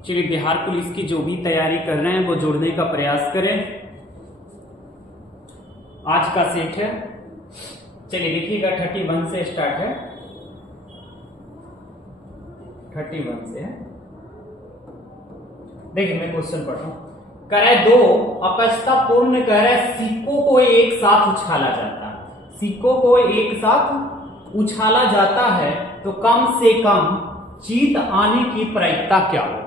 चलिए, बिहार पुलिस की जो भी तैयारी कर रहे हैं वो जोड़ने का प्रयास करें। आज का सेट है, चलिए देखिएगा 31 से स्टार्ट है, 31 से है। देखिए मैं क्वेश्चन पढ़ रहा हूं। कह रहा है दो अपचता पूर्ण, कह रहा है सिक्कों को एक साथ उछाला जाता है, सिक्कों को एक साथ उछाला जाता है तो कम से कम जीत आने की प्रायिकता क्या होगा।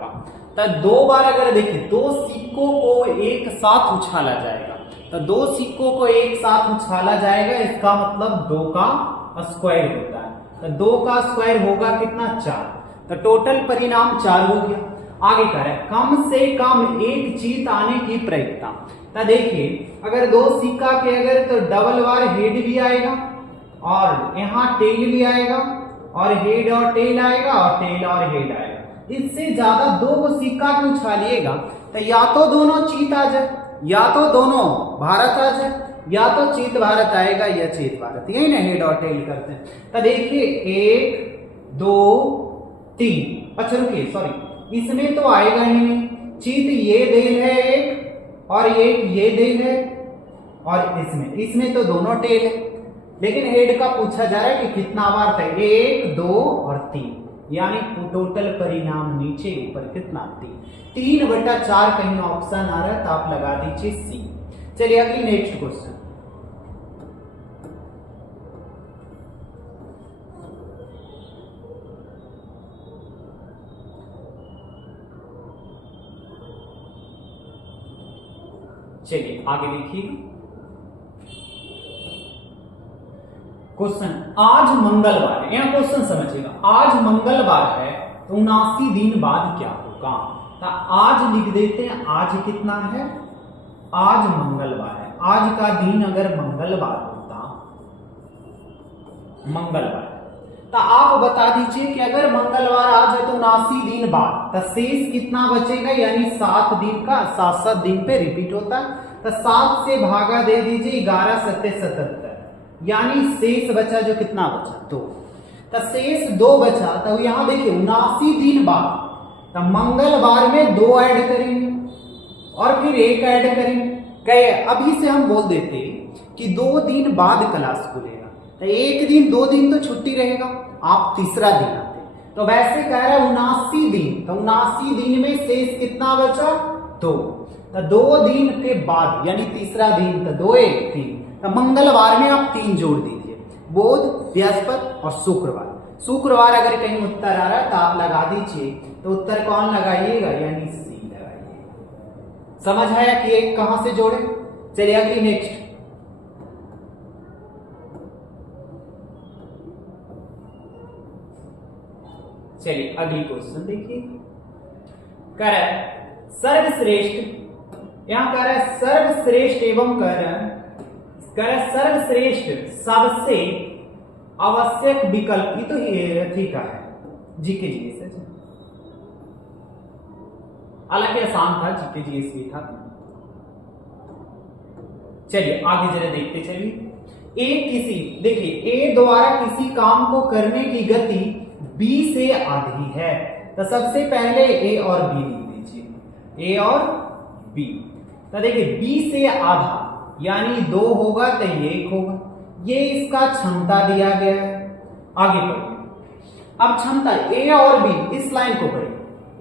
तो दो बार अगर देखिए दो सिक्कों को एक साथ उछाला जाएगा, तो दो सिक्कों को एक साथ उछाला जाएगा, इसका मतलब 2 का स्क्वायर होता है। तो 2 का स्क्वायर होगा कितना, 4। तो टोटल परिणाम 4 हो गया। आगे कह रहा है कम से कम एक जीत आने की प्रायिकता। तो देखिए अगर दो सिक्का के अगर तो डबल बार हेड भी आएगा और यहाँ टेल भी आएगा और हेड और टेल आएगा और टेल और हेड आएगा। इससे ज्यादा दो को सिक्का के उछालिएगा तो या तो दोनों चीत आ जाए, या तो दोनों भारत आ जाए, या तो चीत भारत आएगा या चीत भारत, यही ना हेड और टेल करते हैं। तो देखिए 1 2 3, अच्छा रुकिए सॉरी, इसमें तो आएगा ही नहीं, चीत ये देल है एक और एक ये देल है और इसमें तो दोनों टेल है, लेकिन हेड का पूछा जा रहा है कि कितना बार था, 1 2 और 3, यानी टोटल परिणाम नीचे ऊपर कितना, 3/4 कहीं ऑप्शन आ रहा है तो आप लगा दीजिए सी। चलिए अगली नेक्स्ट क्वेश्चन। चलिए आगे देखिए क्वेश्चन। आज मंगलवार है, यहाँ क्वेश्चन समझिएगा, आज मंगलवार है तो 79 दिन बाद क्या होगा। तो आज लिख देते हैं, आज कितना है, आज मंगलवार है, आज का दिन अगर मंगलवार होता, मंगलवार, तो आप बता दीजिए कि अगर मंगलवार आज है तो 79 दिन बाद, तो शेष कितना बचेगा, यानी 7 दिन का 7 दिन पे रिपीट होता है। तो 7 से भागा दे दीजिए, 11 7 77, यानी शेष बचा जो कितना बचा, 2। तो शेष 2 बचा, तो यहां देखिए 79 दिन बाद, तो मंगलवार में 2 ऐड करेंगे और फिर 1 ऐड करेंगे। कहे अभी से हम बोल देते कि 2 दिन बाद क्लास खुलेगा, तो 1 दिन 2 दिन तो छुट्टी रहेगा, आप तीसरा दिन आते। तो वैसे कह रहा है 79 दिन, तो 79 दिन में शेष कितना बचा, 2। तो 2 दिन के बाद यानी तीसरा दिन, तो 2 1 3, तो मंगलवार में आप 3 जोड़ दीजिए, बुध बृहस्पति और शुक्रवार। शुक्रवार अगर कहीं उत्तर आ रहा है तो आप लगा दीजिए, तो उत्तर कौन लगाइएगा, यानी सी लगाइएगा। समझ आया कि एक कहां से जोड़े। चलिए अगली नेक्स्ट। चलिए अगली क्वेश्चन देखिए, कह रहा है सर्वश्रेष्ठ, यहां कह रहा है सर्वश्रेष्ठ एवं कह रहा है सर्वश्रेष्ठ सबसे आवश्यक विकल्प, ये तो ठीक है जीके जीएस है, हालांकि आसान था, जीके जीएस भी था। चलिए आगे जरा देखते चलिए। ए किसी, देखिए ए द्वारा किसी काम को करने की गति बी से आधी है, तो सबसे पहले ए और बी लिख दीजिए, ए और बी। तो देखिए बी से आधा यानी 2 होगा तो ये 1 होगा, ये इसका क्षमता दिया गया है। आगे पढ़िए, अब क्षमता ए और बी, इस लाइन को पढ़िए,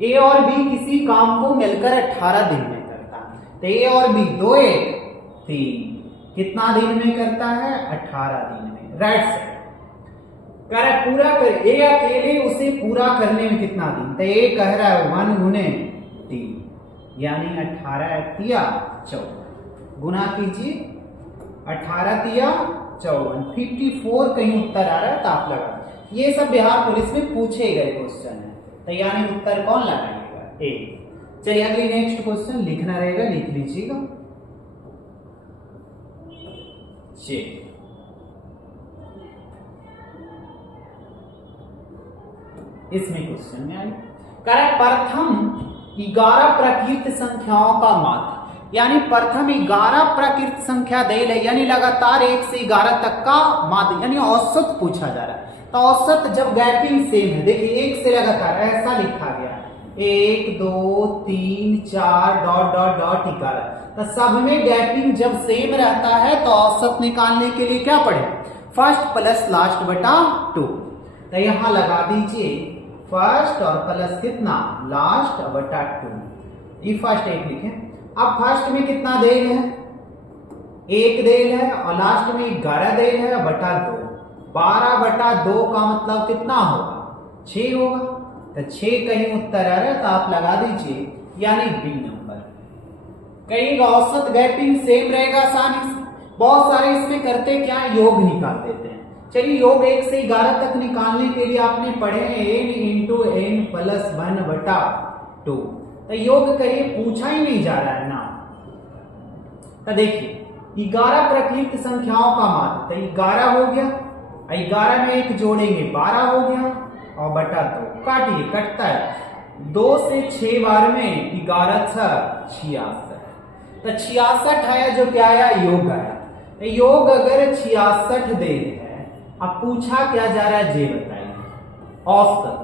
ए और बी किसी काम को मिलकर 18 दिन में करता है, तो ए और बी 2 1 3, कितना दिन में करता है, 18 दिन में। राइट साइड कह रहा है पूरा कर, ए अकेले उसे पूरा करने में कितना दिन, तो ए कह रहा है 1 गुने 3, यानी 18 तिया 14, गुना कीजिए 18 तिया 54, 54 कहीं उत्तर आ रहा है तो आप लगा। ये सब बिहार पुलिस में पूछे गए क्वेश्चन है, तो यानी उत्तर कौन लगाएगा, ए। चलिए अगली नेक्स्ट क्वेश्चन लिखना रहेगा, लिख लीजिएगा। इसमें क्वेश्चन में आई, करेक्ट प्रथम 11 प्राकृत संख्याओं का माध्य, यानी प्रथम 11 प्राकृत संख्या दे ले, यानी लगातार 1 से 11 तक का माध्य, यानी औसत पूछा जा रहा है। तो औसत जब गैपिंग सेम है, देखिए 1 से लगातार ऐसा लिखा गया, 1 2 3 4 डॉट डॉट डॉट 11। तो सब में गैपिंग जब सेम रहता है तो औसत निकालने के लिए क्या पड़े, फर्स्ट प्लस लास्ट बटा 2। तो यहां लगा दीजिए फर्स्ट और प्लस कितना लास्ट बटा 2। ये फर्स्ट एक लिखे। अब फर्स्ट में कितना देल है, 1 देल है और लास्ट में 11 देल है बटा 2। 12 बटा 2 का मतलब कितना होगा, 6 होगा। तो 6 कहीं उत्तर आ रहा है तो आप लगा दीजिए, यानी बी नंबर। कहीं औसत गैपिंग सेम रहेगा आसानी से। बहुत सारे इसमें करते क्या, योग निकाल देते हैं। चलिए योग 1 से 11 तक निकालने के लिए आपने पढ़े हैं n इंटू n प्लस 1 बटा 2। तो योग करिए, पूछा ही नहीं जा रहा है ना। तो देखिए 11 प्राकृत संख्याओं का माध्य, तो 11 हो गया, 11 में 1 जोड़ेंगे 12 हो गया और बटा 2 काटिए, कटता है 2 से 6 बार में 11 66। तो 66 आया जो क्या आया, योग आया। तो योग अगर 66 दे है, अब पूछा क्या जा रहा है, जे बताइए औसत।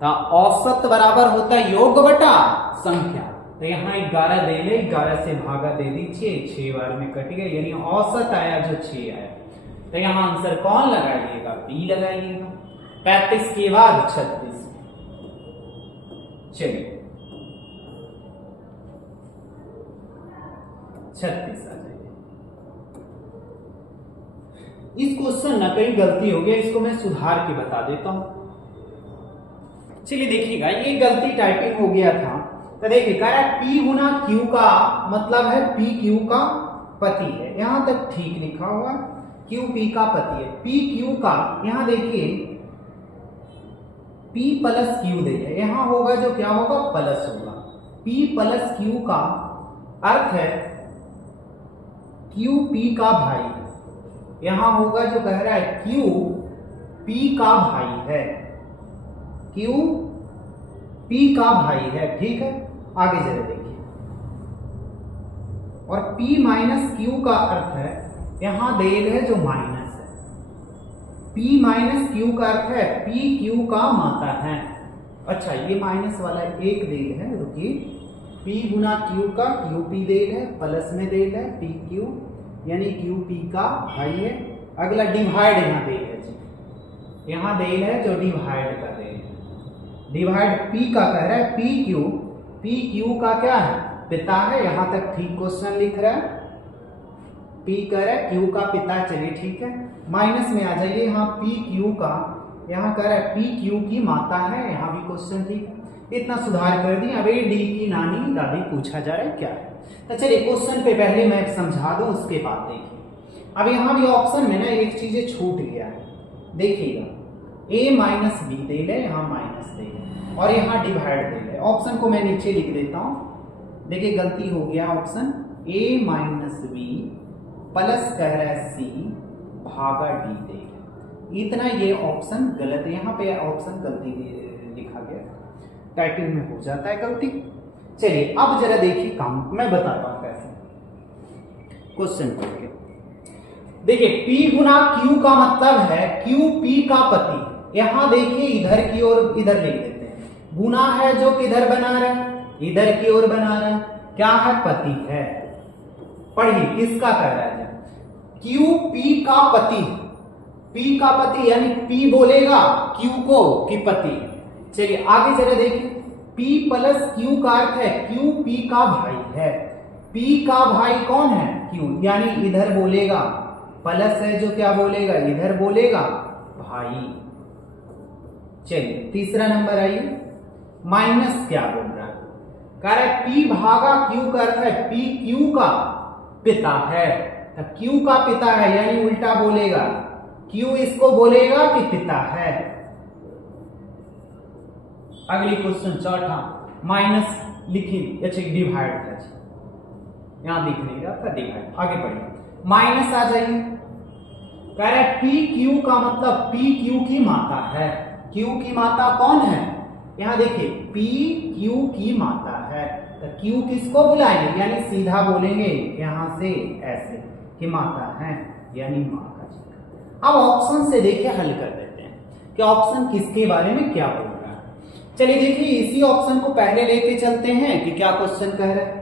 तो औसत बराबर होता है योग बटा संख्या। तो यहाँ 11 दे ले, 11 से भागा दे दीजिए, 6 बार में कट गया, यानी औसत आया जो 6 आया। तो यहाँ आंसर कौन लगाइएगा, बी लगाइएगा। 35 के बाद 36। चलिए 36 आ जाइए। इस क्वेश्चन ना कहीं गलती हो गया, इसको मैं सुधार के बता देता हूं। चलिए देखिएगा, ये गलती टाइपिंग हो गया था। तो देखिए कह रहा है P गुना Q का मतलब है P Q का पति है, यहां तक ठीक लिखा हुआ। Q P का पति है, P Q का, यहां देखिए P प्लस Q दे है, यहां होगा जो क्या होगा, प्लस होगा। P प्लस Q का अर्थ है Q P का भाई है, यहां होगा जो कह रहा है Q P का भाई है, Q P का भाई है, ठीक है। आगे जरा देखिए, और P माइनस Q का अर्थ है, यहां देल है जो माइनस है। P माइनस Q का अर्थ है P Q का माता है। अच्छा ये माइनस वाला एक देल है, रुकिए, P गुना Q का Q P देल है, प्लस में देल है P Q, यानी Q P का भाई है। अगला डिवाइड यहाँ देल है जी, यहाँ देल है जो डिवाइड कर रहे हैं। डिवाइड P का कह रहा है P Q का क्या है, पिता है। यहां तक ठीक क्वेश्चन लिख रहा है, P कह रहा है Q का पिता, चलिए ठीक है। माइनस में आ जाइए, यहाँ P Q का, यहाँ कह रहा है P Q की माता है, यहाँ भी क्वेश्चन ठीक है। इतना सुधार कर दिए। अब ये D की नानी दादी पूछा जा रहा है क्या है। तो चलिए क्वेश्चन पे पहले मैं समझा दूं, उसके बाद देखिए। अब यहाँ भी ऑप्शन में ना एक चीज छूट गया है, देखिएगा A माइनस बी दे ले, यहाँ माइनस दे ले, और यहाँ डिवाइड दे ले। ऑप्शन को मैं नीचे लिख देता हूँ, देखिए गलती हो गया। Option A minus B plus कह रहा है C भागा D दे ले, इतना ये ऑप्शन गलत है। यहाँ पे ऑप्शन गलती लिखा गया, टाइपिंग में हो जाता है गलती। चलिए अब जरा देखिए काम, मैं बताता हूं कैसे क्वेश्चन करके। देखिए P गुना Q का मतलब है Q P का पति। यहां देखिए इधर की ओर इधर लिख देते हैं, गुना है जो किधर बना रहा है, इधर की ओर बना रहा है, क्या है, पति है। पढ़िए किसका कर रहा है, Q P का पति, P का पति यानी P बोलेगा Q को कि पति। चलिए आगे जरा देखिए, P प्लस Q का अर्थ है Q P का भाई है। P का भाई कौन है, Q, यानी इधर बोलेगा प्लस है जो क्या बोलेगा, इधर बोलेगा भाई। चलिए तीसरा नंबर आइए, माइनस क्या बोल रहा है, कह रहा है P भागा Q का अर्थ है P Q का पिता है। तो Q का पिता है यानी उल्टा बोलेगा, Q इसको बोलेगा कि पिता है। अगली क्वेश्चन चौथा, माइनस लिखिए, अच्छा डिवाइड था, यहां दिख नहीं रहा था डिवाइड। आगे बढ़िए, माइनस आ जाइए, कह रहा है P Q का मतलब P Q की माता है। Q की माता कौन है, यहां देखिए P Q की माता है। तो Q किसको बुलाएंगे, यानी सीधा बोलेंगे यहां से ऐसे कि माता है, यानी माँ का जी। अब ऑप्शन से देखिए हल कर देते हैं कि ऑप्शन किसके बारे में क्या बोल रहा है। चलिए देखिए इसी ऑप्शन को पहले लेके चलते हैं कि क्या क्वेश्चन कह रहा है।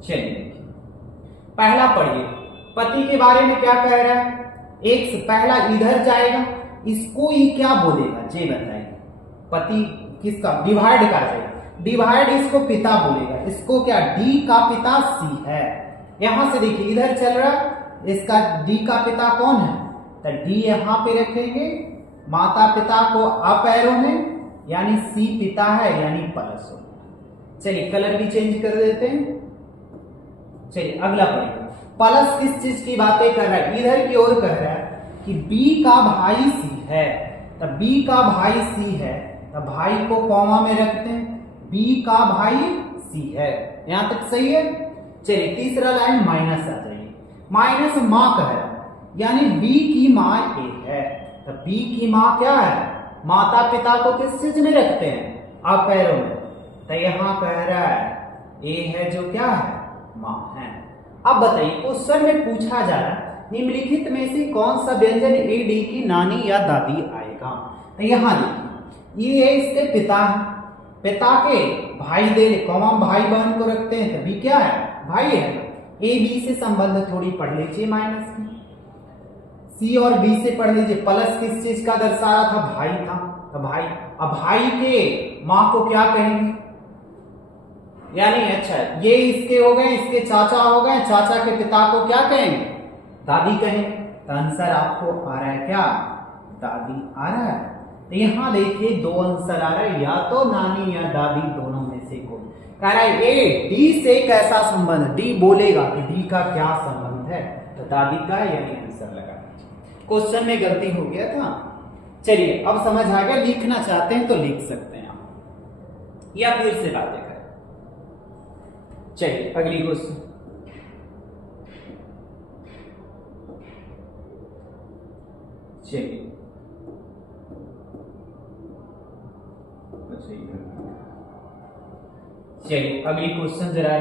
चलिए देखिए पहला पढ़िए, पति के बारे में क्या कह रहा है। एक से पहला इधर जाएगा, इसको ही क्या बोलेगा ये बताइए। पति किसका डिवाइड कर देगा, डिवाइड इसको पिता बोलेगा, इसको क्या डी का पिता सी है। यहां से देखिए इधर चल रहा है, इसका डी का पिता कौन है, तो डी यहां पे रखेंगे, माता पिता को अप एरो में, यानी सी पिता है यानी प्लस हो। चलिए कलर भी चेंज कर देते हैं। चलिए अगला पढ़िए, प्लस किस चीज की बातें कर रहा है, इधर की ओर कह रहा है कि बी का भाई सी है, तो बी का भाई सी है तो भाई को कॉमा में रखते हैं, बी का भाई सी है। यहां तक सही है। चलिए तीसरा लाइन माइनस आ जाइए, माइनस माँ कह रहा है, यानी बी की माँ ए है, तो बी की माँ क्या है, माता पिता को किस चीज में रखते हैं, अप एरो में, तो यहां कह रहा है ए है जो क्या है, माँ है। अब बताइए क्वेश्चन में पूछा जा रहा है निम्नलिखित में से कौन सा व्यंजन ए डी की नानी या दादी आएगा। तो यहां देखिए ये इसके पिता है, पिता के भाई दे कौमा भाई बहन को रखते हैं, तभी क्या है भाई है। ए बी से संबंध थोड़ी पढ़ लीजिए, माइनस की सी और बी से पढ़ लीजिए। प्लस किस चीज का दर्शा रहा था, भाई था, तो भाई। अब भाई के माँ को क्या कहेंगे, यानी अच्छा ये इसके हो गए, इसके चाचा हो गए, चाचा के पिता को क्या कहेंगे, दादी कहेंगे। तो आंसर आपको आ रहा है क्या, दादी आ रहा है। तो यहां देखिए दो आंसर आ रहा है, या तो नानी या दादी दोनों में से कोई। कह रहा है ए डी से कैसा संबंध, डी बोलेगा कि डी का क्या संबंध है, तो दादी का, यानी आंसर लगा दीजिए। क्वेश्चन में गलती हो गया था। चलिए अब समझ आ गया, लिखना चाहते हैं तो लिख सकते हैं आप, या फिर से बातें करें। चलिए अगली क्वेश्चन, चलिए चलिए अगली क्वेश्चन जरा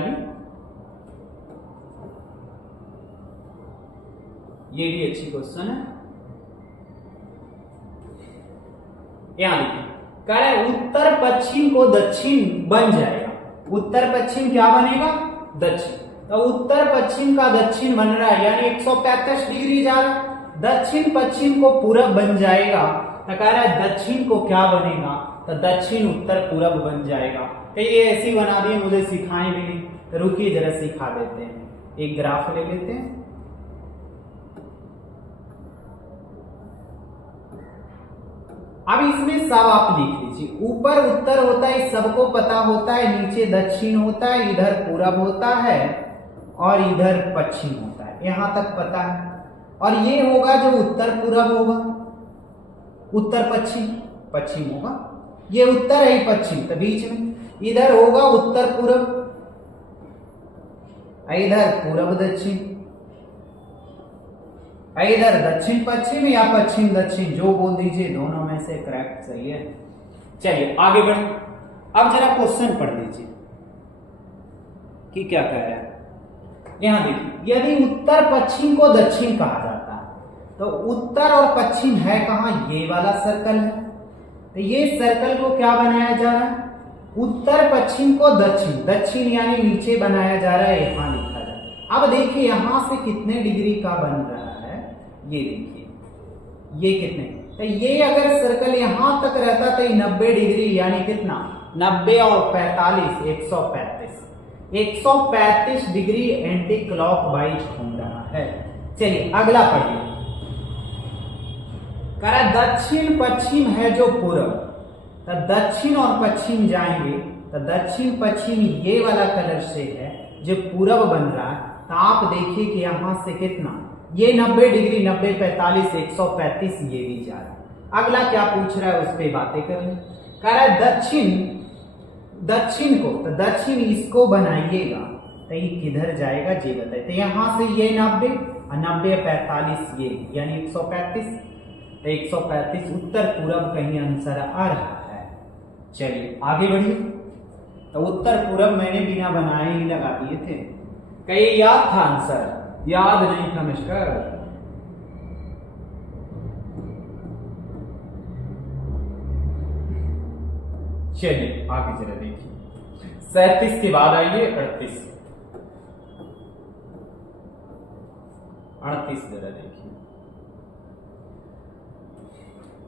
ये भी अच्छी क्वेश्चन है। यहां देखिए कह रहा है उत्तर पश्चिम को दक्षिण बन जाएगा, उत्तर पश्चिम क्या बनेगा, दक्षिण। तो उत्तर पश्चिम का दक्षिण बन रहा है, यानी 135 डिग्री जा रहा है। दक्षिण पश्चिम को पूरब बन जाएगा, तो कह रहा है दक्षिण को क्या बनेगा, तो दक्षिण उत्तर पूरब बन जाएगा। तो ये ऐसी बना दिए, मुझे सिखाएं भी नहीं, तो रुकिए जरा सिखा देते हैं। एक ग्राफ ले लेते हैं, अब इसमें सब आप लिख लीजिए। ऊपर उत्तर होता है, सबको पता होता है, नीचे दक्षिण होता है, इधर पूरब होता है और इधर पश्चिम होता है, यहां तक पता है। और ये होगा जो उत्तर पूरब होगा, उत्तर पश्चिम, पश्चिम होगा, ये उत्तर है पश्चिम, तो बीच में इधर होगा उत्तर पूरब, इधर पूरब दक्षिण, इधर दक्षिण पश्चिम या पश्चिम दक्षिण, जो बोल दीजिए, दोनों में से करेक्ट सही है। चलिए आगे बढ़े। अब जरा क्वेश्चन पढ़ लीजिए कि क्या कह रहा है। यहां देखिए यदि उत्तर पश्चिम को दक्षिण कहा जाता है, तो उत्तर और पश्चिम है कहां, ये वाला सर्कल है, तो ये सर्कल को क्या बनाया जा रहा है, उत्तर पश्चिम को दक्षिण, दक्षिण यानी नीचे बनाया जा रहा है, यहां लिखा जा रहा है। अब देखिए यहां से कितने डिग्री का बन रहा है, ये देखिए ये कितने, तो ये अगर सर्कल यहां तक रहता तो 90 डिग्री, यानी कितना, 90 और 45 135 डिग्री एंटी क्लॉकवाइज घूम रहा है। चलिए अगला पढ़िए। कह रहा दक्षिण पश्चिम है जो पूरब, तो दक्षिण और पश्चिम जाएंगे, तो दक्षिण पश्चिम ये वाला कलर से है जो पूरब बन रहा है, तो आप देखिए कि यहां से कितना, ये 90 डिग्री, 90 45 135 ये भी जा रहा है। अगला क्या पूछ रहा है उस पर बातें करें। कह रहा है दक्षिण को, तो दक्षिण इसको बनाइएगा, तो ये किधर जाएगा ये बताए। तो यहां से ये 90 और 90 45 ये, यानी 135, तो 135 उत्तर पूरब कहीं आंसर आ रहा है। चलिए आगे बढ़िए। तो उत्तर पूरब मैंने बिना बनाए ही लगा दिए थे, कहीं याद था आंसर, याद नहीं था मिस्टर। चलिए आगे जरा देखिए, 37 के बाद आइए 38। 38 जरा देखिए,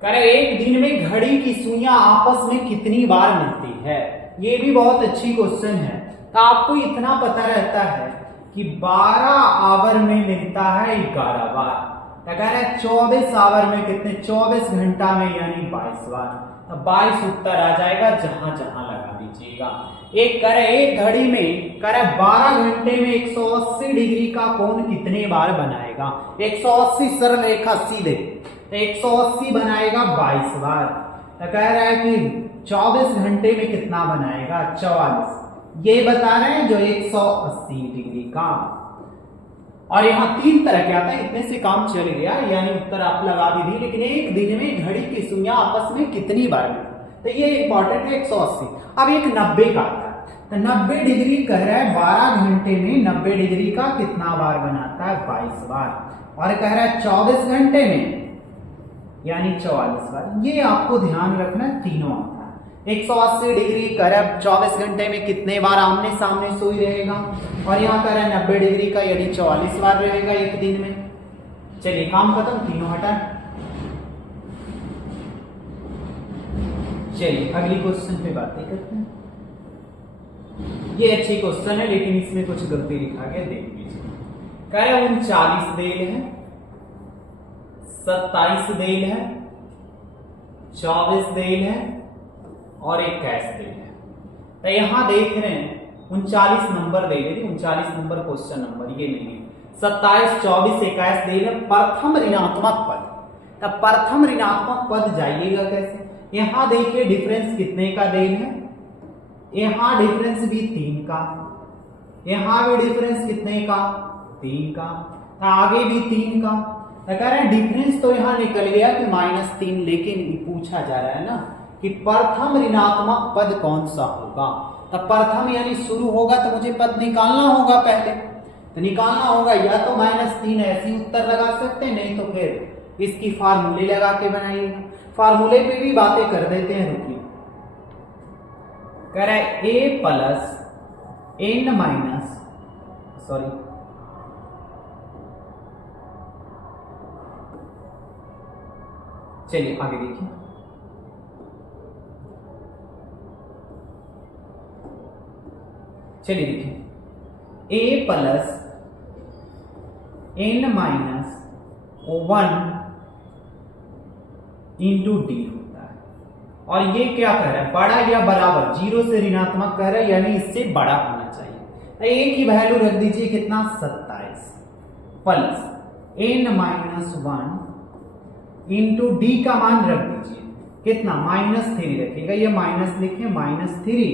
करें एक दिन में घड़ी की सुइयां आपस में कितनी बार मिलती है। ये भी बहुत अच्छी क्वेश्चन है। तो आपको इतना पता रहता है कि 12 आवर में मिलता है 11 बार। तो कह रहे 24 आवर में कितने, 24 घंटा में यानी 22 बार। तो 22 उत्तर आ जाएगा, जहां जहां लगा दीजिएगा। एक करे एक घड़ी में करे 12 घंटे में 180 डिग्री का कोण कितने बार बनाएगा। 180 सरल रेखा सीधे, तो 180 बनाएगा 22 बार। तो कह रहा है कि 24 घंटे में कितना बनाएगा, 44। ये बता रहे हैं जो 180 डिग्री का। और यहां 3 तरह के आता है, इतने से काम चल गया, यानी उत्तर आप लगा भी दी। लेकिन एक दिन में घड़ी की सुइयां आपस में कितनी बार मिलती, तो ये इंपॉर्टेंट है 180। अब एक 90 का आता है, तो 90 डिग्री कह रहा है 12 घंटे में 90 डिग्री का कितना बार बनाता है, 22 बार। और कह रहा है 24 घंटे में यानी 44 बार। ये आपको ध्यान रखना, तीनों आता है। 180 डिग्री करब 24 घंटे में कितने बार आमने सामने सुई रहेगा, और यहाँ कर 90 डिग्री का यानी 44 बार रहेगा एक दिन में। चलिए काम खत्म, तीनों हटा। चलिए अगली क्वेश्चन पे बातें करते हैं। ये अच्छी क्वेश्चन है, लेकिन इसमें कुछ गलती लिखा गया, देख लीजिए। कह रहे 39 देल है, 27 देल है, 24 देल है और 21 देल है। तो यहां देख रहे हैं 39 नंबर दे गए थे, 39 नंबर क्वेश्चन नंबर ये नहीं है। 27, 24, 21 देल है, प्रथम ऋणात्मक पद। तब प्रथम ऋणात्मक पद जाइएगा कैसे। यहां देखिए डिफरेंस कितने का देल है, यहां डिफरेंस भी 3 का, यहां भी डिफरेंस कितने का, 3 का, आगे भी 3 का। कह रहे हैं डिफरेंस तो यहां निकल गया कि -3, लेकिन पूछा जा रहा है ना कि प्रथम ऋणात्मक पद कौन सा होगा। तब प्रथम यानी शुरू होगा, तो मुझे पद निकालना होगा पहले। तो निकालना होगा या तो -3 ऐसे उत्तर लगा सकते हैं, नहीं तो फिर इसकी फार्मूले लगा के बनाइएगा। फार्मूले पे भी बातें कर देते हैं, रुकिए। कह रहा है a plus n minus, sorry चलिए आगे देखिए। चलिए देखिए a plus n minus 1 into D होता है। और ये क्या कह रहा है, बड़ा या बराबर, 0 से ऋणात्मक कह रहा है, यानी इससे बड़ा होना चाहिए। a की वैल्यू रख दीजिए कितना, 27 plus n minus 1 into D का मान रख दीजिए कितना, -3 रखिएगा, ये माइनस लिखिए, -3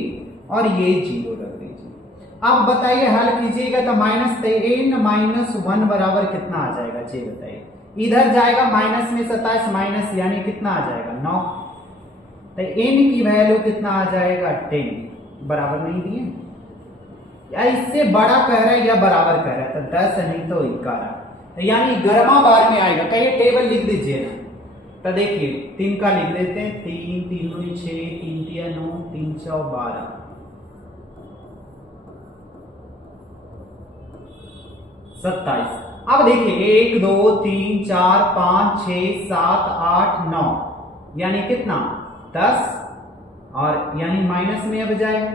और ये 0 रख दीजिए। अब बताइए हल कीजिएगा, तो -n-1 बराबर कितना आ जाएगा, जी बताइए। इधर जाएगा माइनस में 27 माइनस, यानी कितना आ जाएगा 9। तो n की वैल्यू कितना आ जाएगा 10, बराबर नहीं दिए, या इससे बड़ा कह रहा है या बराबर कह रहा है, तो 10 नहीं तो 11, यानी 11वां बार में आएगा। कहिए टेबल लिख दीजिए ना, तो देखिए 3 का लिख देते हैं, 3 3 दूनी 6, 3 3 9, 3 4 12, 27। अब देखिए 1 2 3 4 5 6 7 8 9, यानी कितना 10, और यानी माइनस में अब जाएगा,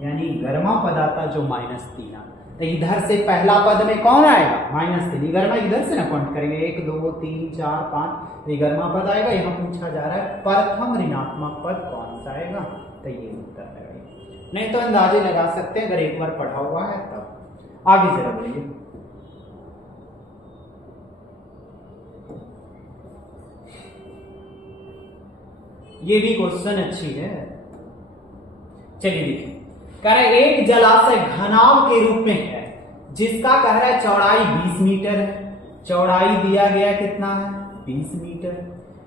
यानी 11वां पद आता जो -3। तो इधर से पहला पद में कौन आएगा, -3। 11वां इधर से ना काउंट करेंगे, 1 2 3 4 5, तो 11वां पद आएगा। यहाँ पूछा जा रहा है प्रथम ऋणात्मक पद कौन सा आएगा, तो ये उत्तर लगाइए, नहीं तो अंदाजे लगा सकते हैं अगर एक बार पढ़ा हुआ है तब। आगे जरा बढ़िए। ये भी क्वेश्चन अच्छी है, चलिए देखिए। कह रहा है एक जलाशय घनाव के रूप में है, जिसका कह रहा है चौड़ाई 20 मीटर है। चौड़ाई दिया गया कितना है, 20 मीटर।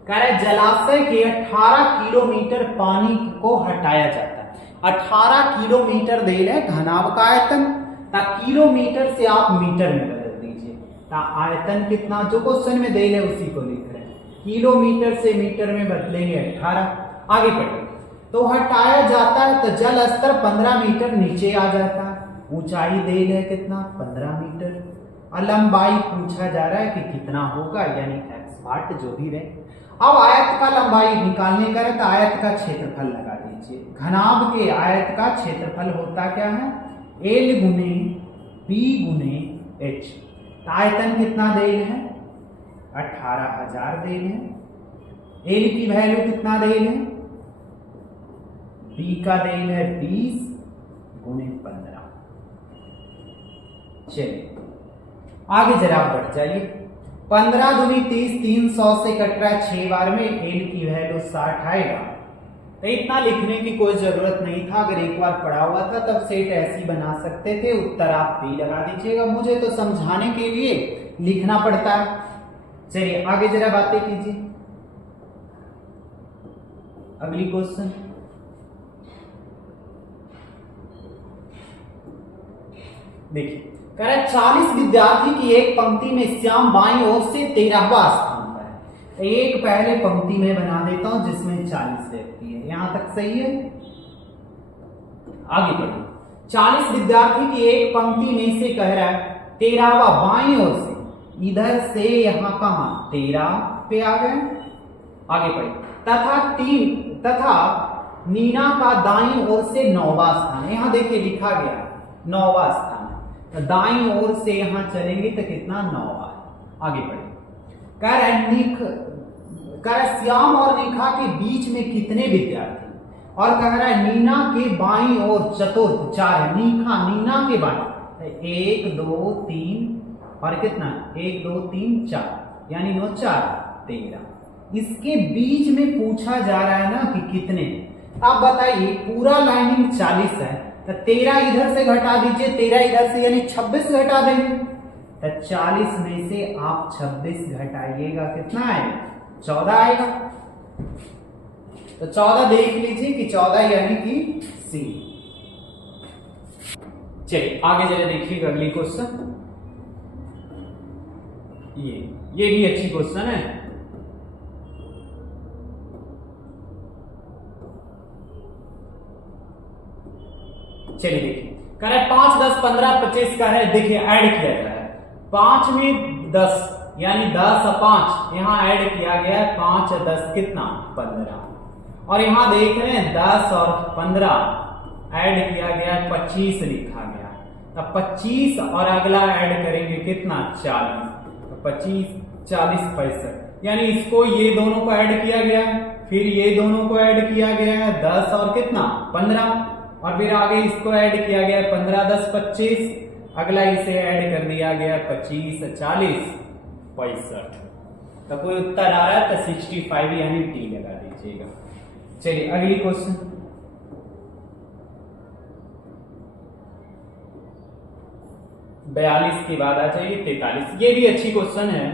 कह रहा है जलाशय के 18 किलोमीटर पानी को हटाया जाता है। 18 किलोमीटर दे रहे घनाव का आयतन, किलोमीटर से आप मीटर में बदल दीजिए, आयतन कितना जो क्वेश्चन में दे रहे उसी को लिख रहे हैं। किलोमीटर से मीटर में बदलेंगे 18। आगे पढ़िए। तो हटाया जाता है तो जल स्तर 15 मीटर नीचे आ जाता है। ऊंचाई देल है कितना 15 मीटर और लंबाई पूछा जा रहा है कि कितना होगा, यानी x वाट जो भी रहे। अब आयत का लंबाई निकालने का है तो आयत का क्षेत्रफल लगा दीजिए। घनाभ के आयत का क्षेत्रफल होता क्या है L गुने B गुने H। आयतन कितना देल है 18,000 देल है। L की वैल्यू कितना देल है, B का देल है 20 गुने 15। चलिए आगे जरा आप बढ़ जाइए। 15 दूनी 30, 300 से कट रहा है 6 बार में, L की वैल्यू 60 आएगा। तो इतना लिखने की कोई जरूरत नहीं था, अगर एक बार पढ़ा हुआ था तब सेट ऐसी बना सकते थे। उत्तर आप भी लगा दीजिएगा, मुझे तो समझाने के लिए लिखना पड़ता है। चलिए आगे जरा बातें कीजिए। अगली क्वेश्चन देखिए, कह रहा है 40 विद्यार्थी की एक पंक्ति में श्याम बाईं ओर से 13वां स्थान पर है। तो एक पहले पंक्ति में बना देता हूं जिसमें 40 व्यक्ति है, यहां तक सही है। आगे बढ़ो। 40 विद्यार्थी की एक पंक्ति में से कह रहा है 13वां बाईं ओर से, इधर से यहां कहां 13 पे आ गए। आगे बढ़े। तथा नीना का दाईं ओर से 9वां स्थान, यहां देखिए लिखा गया 9वां स्थान, दाईं ओर से यहां चलेंगे तो कितना 9 आगे बढ़े। कह रहा है श्याम और निखा के बीच में कितने विद्यार्थी, और कह रहा है नीना के बाईं ओर चतुर्थ 4, नीना के बाईं 1 2 3 और कितना 1 2 3 4, यानी 9 4 13। इसके बीच में पूछा जा रहा है ना कि कितने। आप बताइए पूरा लाइनिंग 40 है तो 13 इधर से घटा दीजिए, 13 इधर से यानी 26 घटा देंगे। तो 40 में से आप 26 घटाइएगा कितना आएगा 14 आएगा। तो 14 देख लीजिए कि 14 यानी कि सी। चलिए आगे जरा देखिएगा अगली क्वेश्चन। ये भी अच्छी क्वेश्चन है। चलिए देखिए, कह रहा है 5 10 15 25 का है। देखिए ऐड किया जा रहा है 5 में 10 यानी 10 और 5 यहां ऐड किया गया है। 5 और 10 कितना 15, और यहां देख रहे हैं 10 और 15 ऐड किया गया है 25 लिखा गया। अब 25 और अगला ऐड करेंगे कितना 40, तो 25 40 65, यानी इसको ये दोनों को ऐड किया गया है, फिर ये दोनों को ऐड किया गया है 10 और कितना 15, और फिर आगे इसको ऐड किया गया 15 10 25, अगला इसे ऐड कर दिया गया 25 40 65। तो कोई उत्तर आ रहा है तो 65 यानी डी लगा दीजिएगा। चलिए अगली क्वेश्चन। बयालीस के बाद आ जाइए 43। ये भी अच्छी क्वेश्चन है।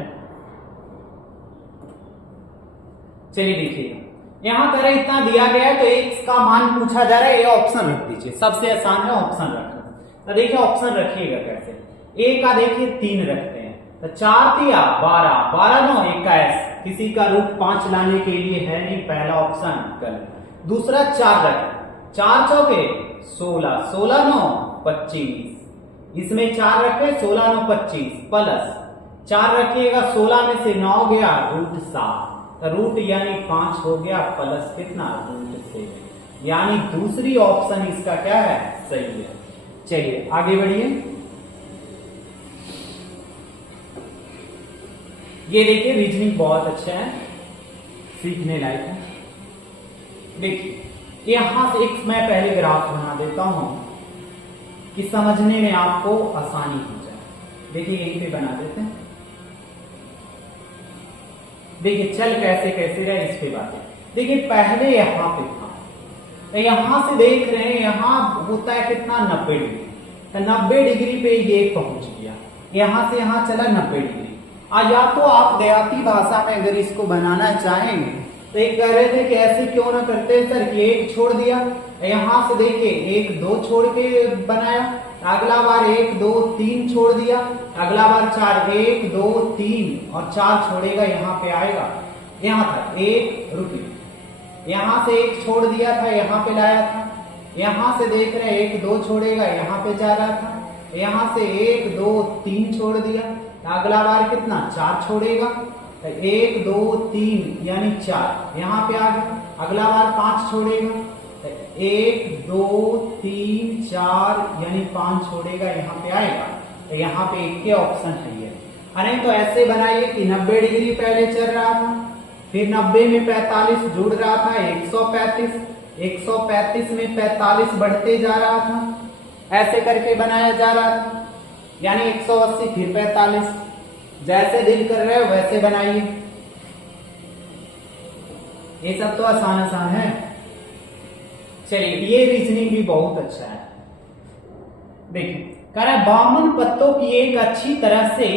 चलिए देखिए, यहां पर इतना दिया गया है तो x का मान पूछा जा रहा है, ये ऑप्शन रख दीजिए, सबसे आसान है ऑप्शन रखना। तो देखिए ऑप्शन रखिएगा कैसे। a का देखिए 3 रखते हैं, तो 4 3 12 12 9 21, किसी का रूट 5 लाने के लिए है नहीं, पहला ऑप्शन गलत। दूसरा 4 रखें, 4 चौके 16 16 9 25, इसमें 4 रखे 16 9 25 प्लस 4 रखिएगा, 16 में से 9 गया रूट 7, रूट यानी 5 हो गया प्लस कितना रूट 7, यानी दूसरी ऑप्शन इसका क्या है सही है। चलिए आगे बढ़िए। ये देखिए रीजनिंग बहुत अच्छा है, सीखने लायक है। देखिए यहां से एक मैं पहले ग्राफ बना देता हूं कि समझने में आपको आसानी हो जाए। देखिए यहीं पे बना देते हैं। देखिए चल कैसे कैसे रहे इस पे बात है। देखिए पहले यहां पे था, तो यहां से देख रहे हैं यहां होता है कितना 90 डिग्री, तो 90 डिग्री पे ये पहुंच गया, यहां से यहां चला 90 डिग्री। या तो आप देहाती भाषा में अगर इसको बनाना चाहेंगे तो एक कह रहे थे कि ऐसे क्यों ना करते सर कि 1 छोड़ दिया, यहां से देखिए 1 2 छोड़ के बनाया, अगला बार 1 2 3 छोड़ दिया, अगला बार 4 1 2 3 और 4 छोड़ेगा, यहां पे आएगा, यहां था 1 रुकिए यहां से एक छोड़ दिया था, यहां पे लाया था। यहां से देख रहे हैं 1 2 छोड़ेगा, यहां पे जा रहा था। यहां से 1 2 3 छोड़ दिया, अगला बार कितना 4 छोड़ेगा, 1 2 3 यानी 4 यहां पे आ गया। अगला बार 5 छोड़ेगा, 1 2 3 4 यानी 5 छोड़ेगा, यहाँ पे आएगा। तो यहाँ पे एक के ऑप्शन है ये। अरे तो ऐसे बनाइए कि 90 डिग्री पहले चल रहा था, फिर 90 में 45 जुड़ रहा था 135, 135 में 45 बढ़ते जा रहा था, ऐसे करके बनाया जा रहा था। यानी 180 फिर 45, जैसे दिल कर रहे हो वैसे बनाइए। ये सब तो आसान आसान है। चलिए ये रीजनिंग भी बहुत अच्छा है। देखिए कह रहा है 52 पत्तों की एक अच्छी तरह से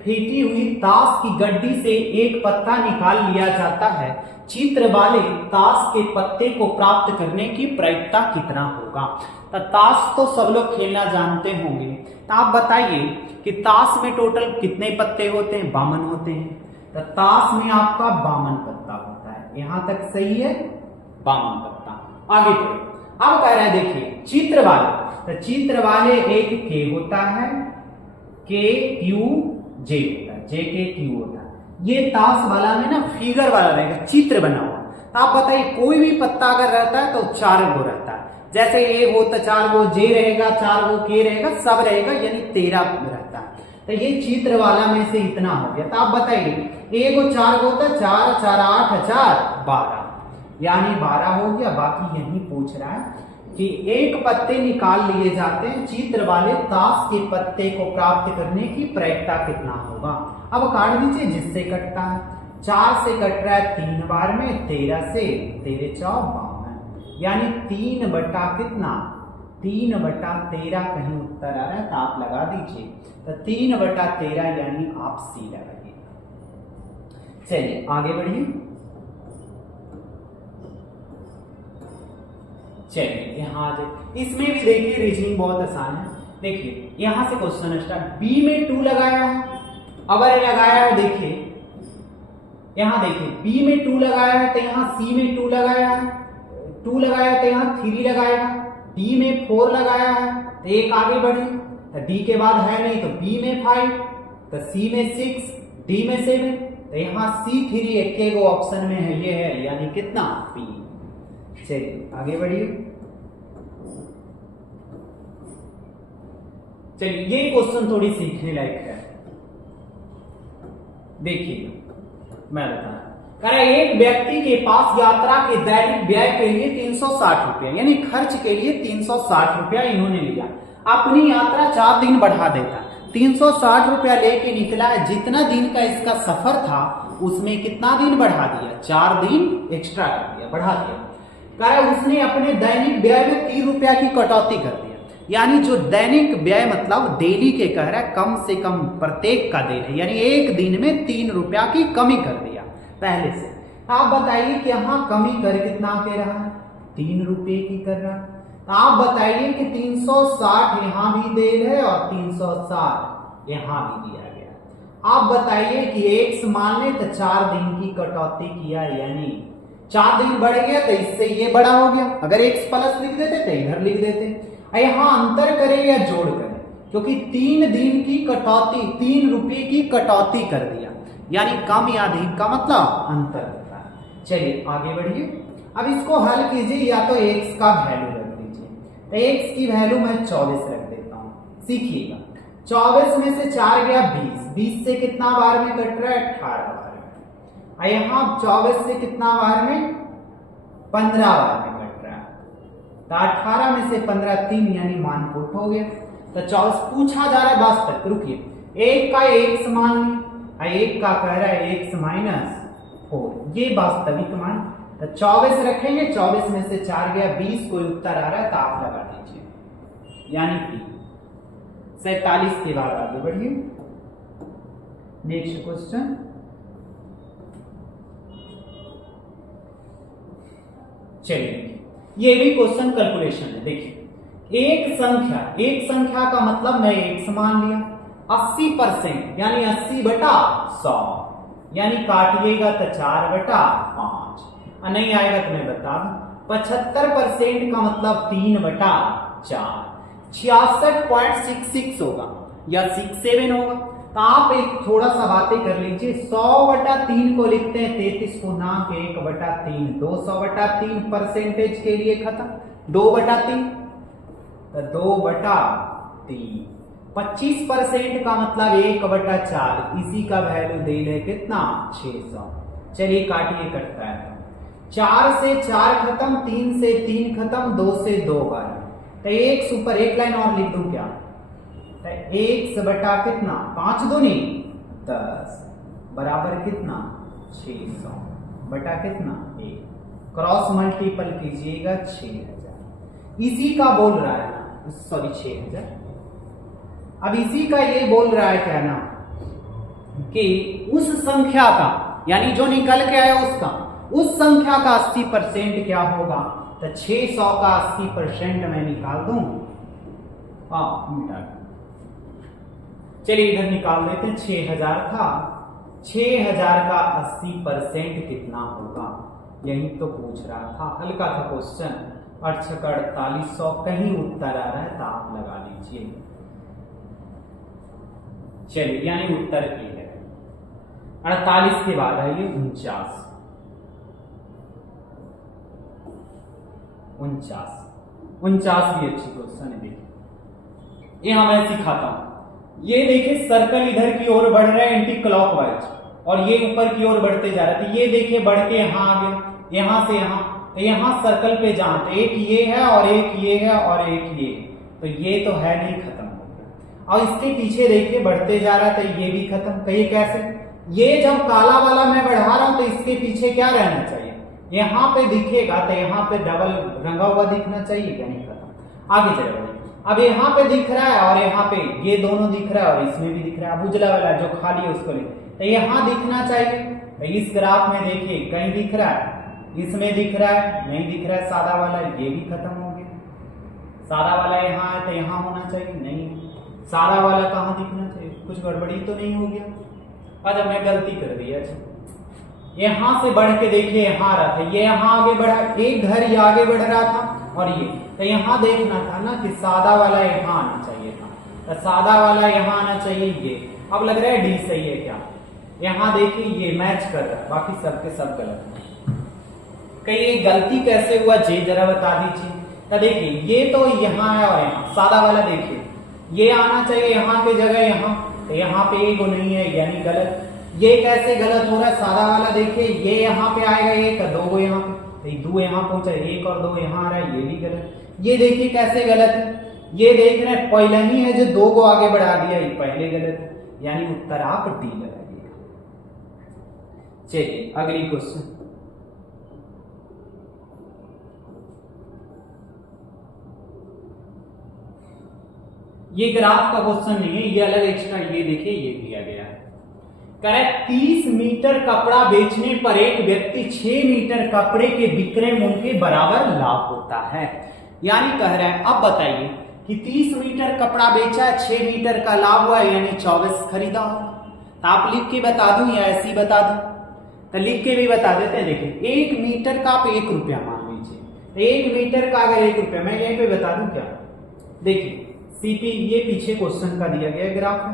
फेंटी हुई ताश की गड्डी से एक पत्ता निकाल लिया जाता है। चित्र वाले ताश के पत्ते को प्राप्त करने की प्रायिकता कितना होगा। तो ताश तो सब लोग खेलना जानते होंगे। तो आप बताइए कि ताश में टोटल कितने पत्ते होते हैं? 52 होते हैं। तो ताश में आपका 52 पत्ता होता है। यहां तक सही है, 52 पत्ता। आगे बढ़े। अब कह रहा है देखिए चित्र वाले, तो चित्र वाले एक के होता है, के क्यू जे होता है, जे के क्यू होता है। ये ताश वाला में ना फिगर वाला रहेगा, चित्र बना हुआ। तो आप बताइए कोई भी पत्ता अगर रहता है तो 4 गो रहता है। जैसे ए हो तो 4 गो जे रहेगा, 4 गो के रहेगा, सब रहेगा, यानी 13 रहता है। तो ये चित्र वाला में से इतना हो गया। तो आप बताइए ए को 4 गो होता है, 4 4 8 4 12, यानी 12 हो गया। बाकी यही पूछ रहा है कि एक पत्ते निकाल लिए जाते हैं, चित्र वाले ताश के पत्ते को प्राप्त करने की प्रायिकता कितना होगा। अब काट दीजिए जिससे कटता है। 4 से कट रहा है 3 बार में, 13 से 13 4 52, यानी 3 बटा कितना 3 बटा 13 कहीं उत्तर आ रहा है तो आप लगा दीजिए। तो 3 बटा 13 यानी आप सी लगाइए। चलिए आगे बढ़िए। चलिए यहां आ जाए। इसमें भी देखिए रीजनिंग बहुत आसान है। देखिए यहां से क्वेश्चन स्टार्ट। बी में 2 लगाया है, अगर लगाया है देखिए यहां देखिए बी में 2 लगाया है तो यहां सी में 2 लगाया है, 2 लगाया है तो यहां 3 लगाएगा। डी में 4 लगाया है तो एक आगे बढ़े, तो डी के बाद है नहीं तो बी में 5, तो सी में 6, डी में 7, तो यहां C3 एक ऑप्शन में है, ये है, यानी कितना बी। चलिए आगे बढ़िए। चलिए ये क्वेश्चन थोड़ी सीखने लायक है। देखिए मैं बता रहा, एक व्यक्ति के पास यात्रा के दैनिक व्यय के लिए 360 रुपया, यानी खर्च के लिए 360 रुपया इन्होंने लिया। अपनी यात्रा 4 दिन बढ़ा देता, 360 रुपया लेके निकला है। जितना दिन का इसका सफर था उसमें कितना दिन बढ़ा दिया, 4 दिन एक्स्ट्रा कर दिया, बढ़ा दिया। कहा उसने अपने दैनिक व्यय में 3 रुपया की कटौती कर दिया, यानी जो दैनिक व्यय मतलब डेली के कह रहा है, कम से कम प्रत्येक का दिन है, यानी एक दिन में 3 रुपया की कमी कर दिया पहले से। आप बताइए कि यहाँ कमी कर कितना के रहा है, 3 रुपये की कर रहा है। आप बताइए कि 360 यहाँ भी दे है और 360 यहाँ भी दिया गया। आप बताइए कि x मान ले तो 4 दिन की कटौती किया, यानी 4 दिन बढ़ गया तो इससे ये बड़ा हो गया। अगर x प्लस लिख देते तो इधर लिख देते। यहाँ अंतर करें या जोड़ करें, क्योंकि 3 दिन की कटौती, 3 रुपये की कटौती कर दिया, यानी कम या अधिक का मतलब अंतर होता है। चलिए आगे बढ़िए। अब इसको हल कीजिए, या तो x का वैल्यू रख दीजिए। तो x की वैल्यू मैं 24 रख देता हूं, सीखिएगा। 24 में से 4 गया 20, 20 से कितना बार में कट रहा है, 18 बार में। यहाँ 24 से कितना बार में, 15 बार में कट रहा है। तो 18 में से 15 3, यानी मान पुट हो गया। तो 24 पूछा जा रहा है वास्तविक, रुकिए, एक का x मान लिया, एक का कह रहा है x माइनस 4, ये वास्तविक मान। तो 24 रखेंगे, 24 में से 4 गया 20, कोई उत्तर आ रहा है तो आप लगा दीजिए, यानी P। 47 के बाद आगे बढ़िए। Next question. चलिए ये भी क्वेश्चन कैलकुलेशन है। देखिए एक संख्या का मतलब मैं x मान लिया, 80%, यानी 80 बटा 100, यानी काटिएगा तो 4 बटा 5। नहीं आएगा तो मैं बता दूं। 75% का मतलब 3/4, 66.66 होगा या 67 होगा। तो आप एक थोड़ा सा बातें कर लीजिए। 100/3 को लिखते हैं 33 पूर्णांक 1/3, 200/3 परसेंटेज के लिए खत्म, 2/3 तो 2/3। 25% का मतलब 1/4, इसी का वैल्यू दे ले कितना 600। चलिए काटिए, कटता है 4 से 4 खत्म, 3 से 3 खत्म, 2 से 2 बार। तो एक सुपर एक लाइन और लिख दूं क्या, तो 1 बटा कितना 5 दूनी 10 बराबर कितना 600 बटा कितना 1, क्रॉस मल्टीपल कीजिएगा 6000। इसी का बोल रहा है ना, सॉरी 6000। अब इसी का ये बोल रहा है क्या ना कि उस संख्या का, यानी जो निकल के आया उसका, उस संख्या का 80% क्या होगा। तो 600 का 80% मैं निकाल दूं, मिटा। चलिए इधर निकाल देते हैं। 6000 था, 6000 का 80% कितना होगा, यही तो पूछ रहा था। हल्का था क्वेश्चन, 4800 कहीं उत्तर आ रहा है तो आप लगा लीजिए। चलिए यानी उत्तर ये है 48 के बाद है ये 49। 49 भी अच्छी क्वेश्चन है। देखिए यहां मैं सिखाता हूं। ये देखिए सर्कल इधर की ओर बढ़ रहा है एंटी क्लॉकवाइज, और ये ऊपर की ओर बढ़ते जा रहा है। तो ये देखिए बढ़ के यहां आ गया, यहां से यहां, तो यहां सर्कल पे जहां, तो एक ये है और एक ये है और एक ये, तो ये तो है नहीं, खत्म हो गया। और इसके पीछे देखिए बढ़ते जा रहा है, तो ये भी खत्म। कहिए कैसे, ये जब काला वाला मैं बढ़ा रहा हूं तो इसके पीछे क्या रहना चाहिए, यहां पे दिखेगा तो यहां पे डबल रंगा हुआ दिखना चाहिए, यानी खत्म। आगे चले बढ़े। अब यहाँ पे दिख रहा है और यहाँ पे ये दोनों दिख रहा है और इसमें भी दिख रहा है। अब उजला वाला जो खाली है उसको ले, तो यहाँ दिखना चाहिए। तो इस ग्राफ में देखिए कहीं दिख रहा है, इसमें दिख रहा है, नहीं दिख रहा है। सादा वाला ये भी खत्म हो गया। सादा वाला यहाँ है तो यहाँ होना चाहिए, नहीं। सादा वाला कहाँ दिखना चाहिए, कुछ गड़बड़ी तो नहीं हो गया। अच्छा मैं गलती कर दी। अच्छा यहां से बढ़ के देखिए यहाँ आ रहा था, ये यहाँ आगे बढ़ा, एक घर ये आगे बढ़ रहा था और ये, तो यहाँ देखना था ना कि सादा वाला यहाँ आना चाहिए था, तो सादा वाला यहाँ आना चाहिए ये। अब लग रहा है डी सही है क्या, यहाँ देखिए ये मैच कर रहा है, बाकी सबके सब गलत है। कहीं गलती कैसे हुआ जे जरा बता दीजिए। तो देखिए ये तो यहाँ है और यहाँ सादा वाला देखिए ये आना चाहिए यहाँ की जगह यहाँ, तो यहाँ पे एक नहीं है यानी गलत। ये कैसे गलत हो रहा है, सादा वाला देखिए ये यहाँ पे आएगा एक, दो गो यहाँ पे, तो दो यहाँ पहुंचा, एक और दो यहाँ आ रहा है, ये भी गलत। ये देखिए कैसे गलत है, ये देख रहे हैं पहले ही है जो दो गो आगे बढ़ा दिया, ये पहले गलत है, यानी उत्तर आप डी लगाइएगा। चलिए अगली क्वेश्चन। ये ग्राफ का क्वेश्चन नहीं है, ये अलग एक्स्ट्रा, ये देखिए ये दिया गया है। कह रहा है 30 मीटर कपड़ा बेचने पर एक व्यक्ति 6 मीटर कपड़े के विक्रय मूल्य के बराबर लाभ होता है। यानी कह रहा है अब बताइए कि 30 मीटर कपड़ा बेचा है, 6 मीटर का लाभ हुआ यानी 24 खरीदा हो। तो आप लिख के बता दूं या ऐसे ही बता दूं, तो लिख के भी बता देते हैं। देखिए 1 मीटर का आप 1 रुपया मान लीजिए, 1 मीटर का अगर 1 रुपया, मैं यहीं पे बता दूं क्या, देखिए सीपी ये पीछे क्वेश्चन का दिया गया ग्राफ है।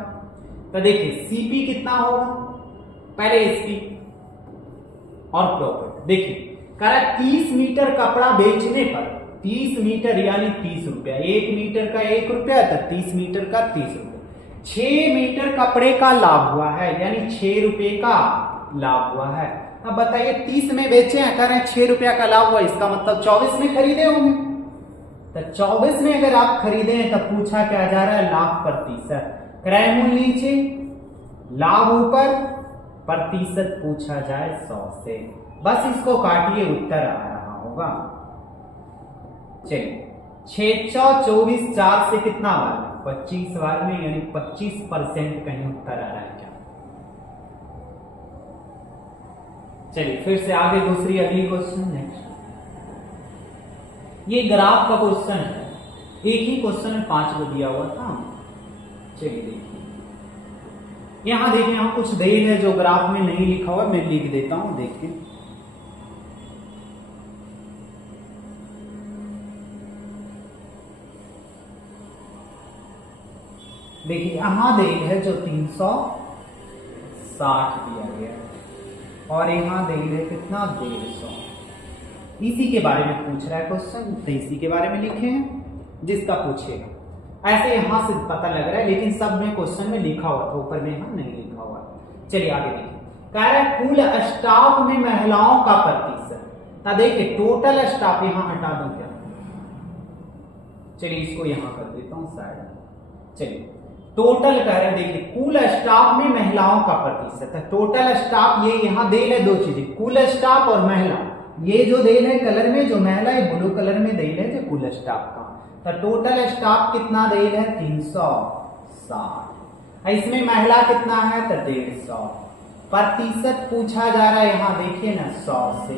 तो देखिए सीपी कितना होगा, पहले एसपी और प्रॉफिट। देखिए कह रहा है 30 मीटर कपड़ा बेचने पर, 30 मीटर यानी 30 रुपया, 1 मीटर का 1 रुपया तो 30 मीटर का 30 रुपया, 6 मीटर कपड़े का लाभ हुआ है यानी 6 रुपए का लाभ हुआ है। अब बताइए 30 में बेचे हैं, कह रहे हैं 6 रुपया का लाभ हुआ, इसका मतलब 24 में खरीदे होंगे। तो 24 में अगर आप खरीदे हैं तब पूछा क्या जा रहा है, लाभ प्रतिशत। क्रय मूल्य नीचे, लाभ ऊपर, प्रतिशत पूछा जाए 100 से। बस इसको काटिए, उत्तर आ रहा होगा। चलिए 6 24 4 से कितना बार, 25 बार में, यानी 25% कहीं उत्तर आ रहा है क्या। चलिए फिर से आगे दूसरी अगली क्वेश्चन नेक्स्ट। ये ग्राफ का क्वेश्चन है, एक ही क्वेश्चन में 5 को दिया हुआ था। चलिए देखिए यहां देखिए, यहां कुछ देर है जो ग्राफ में नहीं लिखा हुआ, मैं लिख देता हूं। देखिए देखिए यहां देल है जो 360 दिया गया है और यहाँ देल है कितना 150। इसी के बारे में पूछ रहा है क्वेश्चन, तो इसी के बारे में लिखे हैं जिसका पूछेगा। ऐसे यहां से पता लग रहा है, लेकिन सब में क्वेश्चन में लिखा हुआ था, ऊपर में यहाँ नहीं लिखा हुआ। चलिए आगे देखिए, कह रहा है कुल स्टाफ में महिलाओं का प्रतिशत। तो देखिए टोटल स्टाफ यहां हटा दूं क्या, चलिए इसको यहां कर देता हूं साइड। चलिए टोटल कह रहे हैं, देखिए कुल स्टाफ में महिलाओं का प्रतिशत है। टोटल स्टाफ ये यहां देल है दो चीजें, कुल स्टाफ और महिला। ये जो देल है कलर में, जो महिला है ब्लू कलर में देल है जो कुल स्टाफ का। तो टोटल स्टाफ कितना देल है 360। इसमें महिला कितना है तो 150। प्रतिशत पूछा जा रहा है यहां देखिए ना 100 से,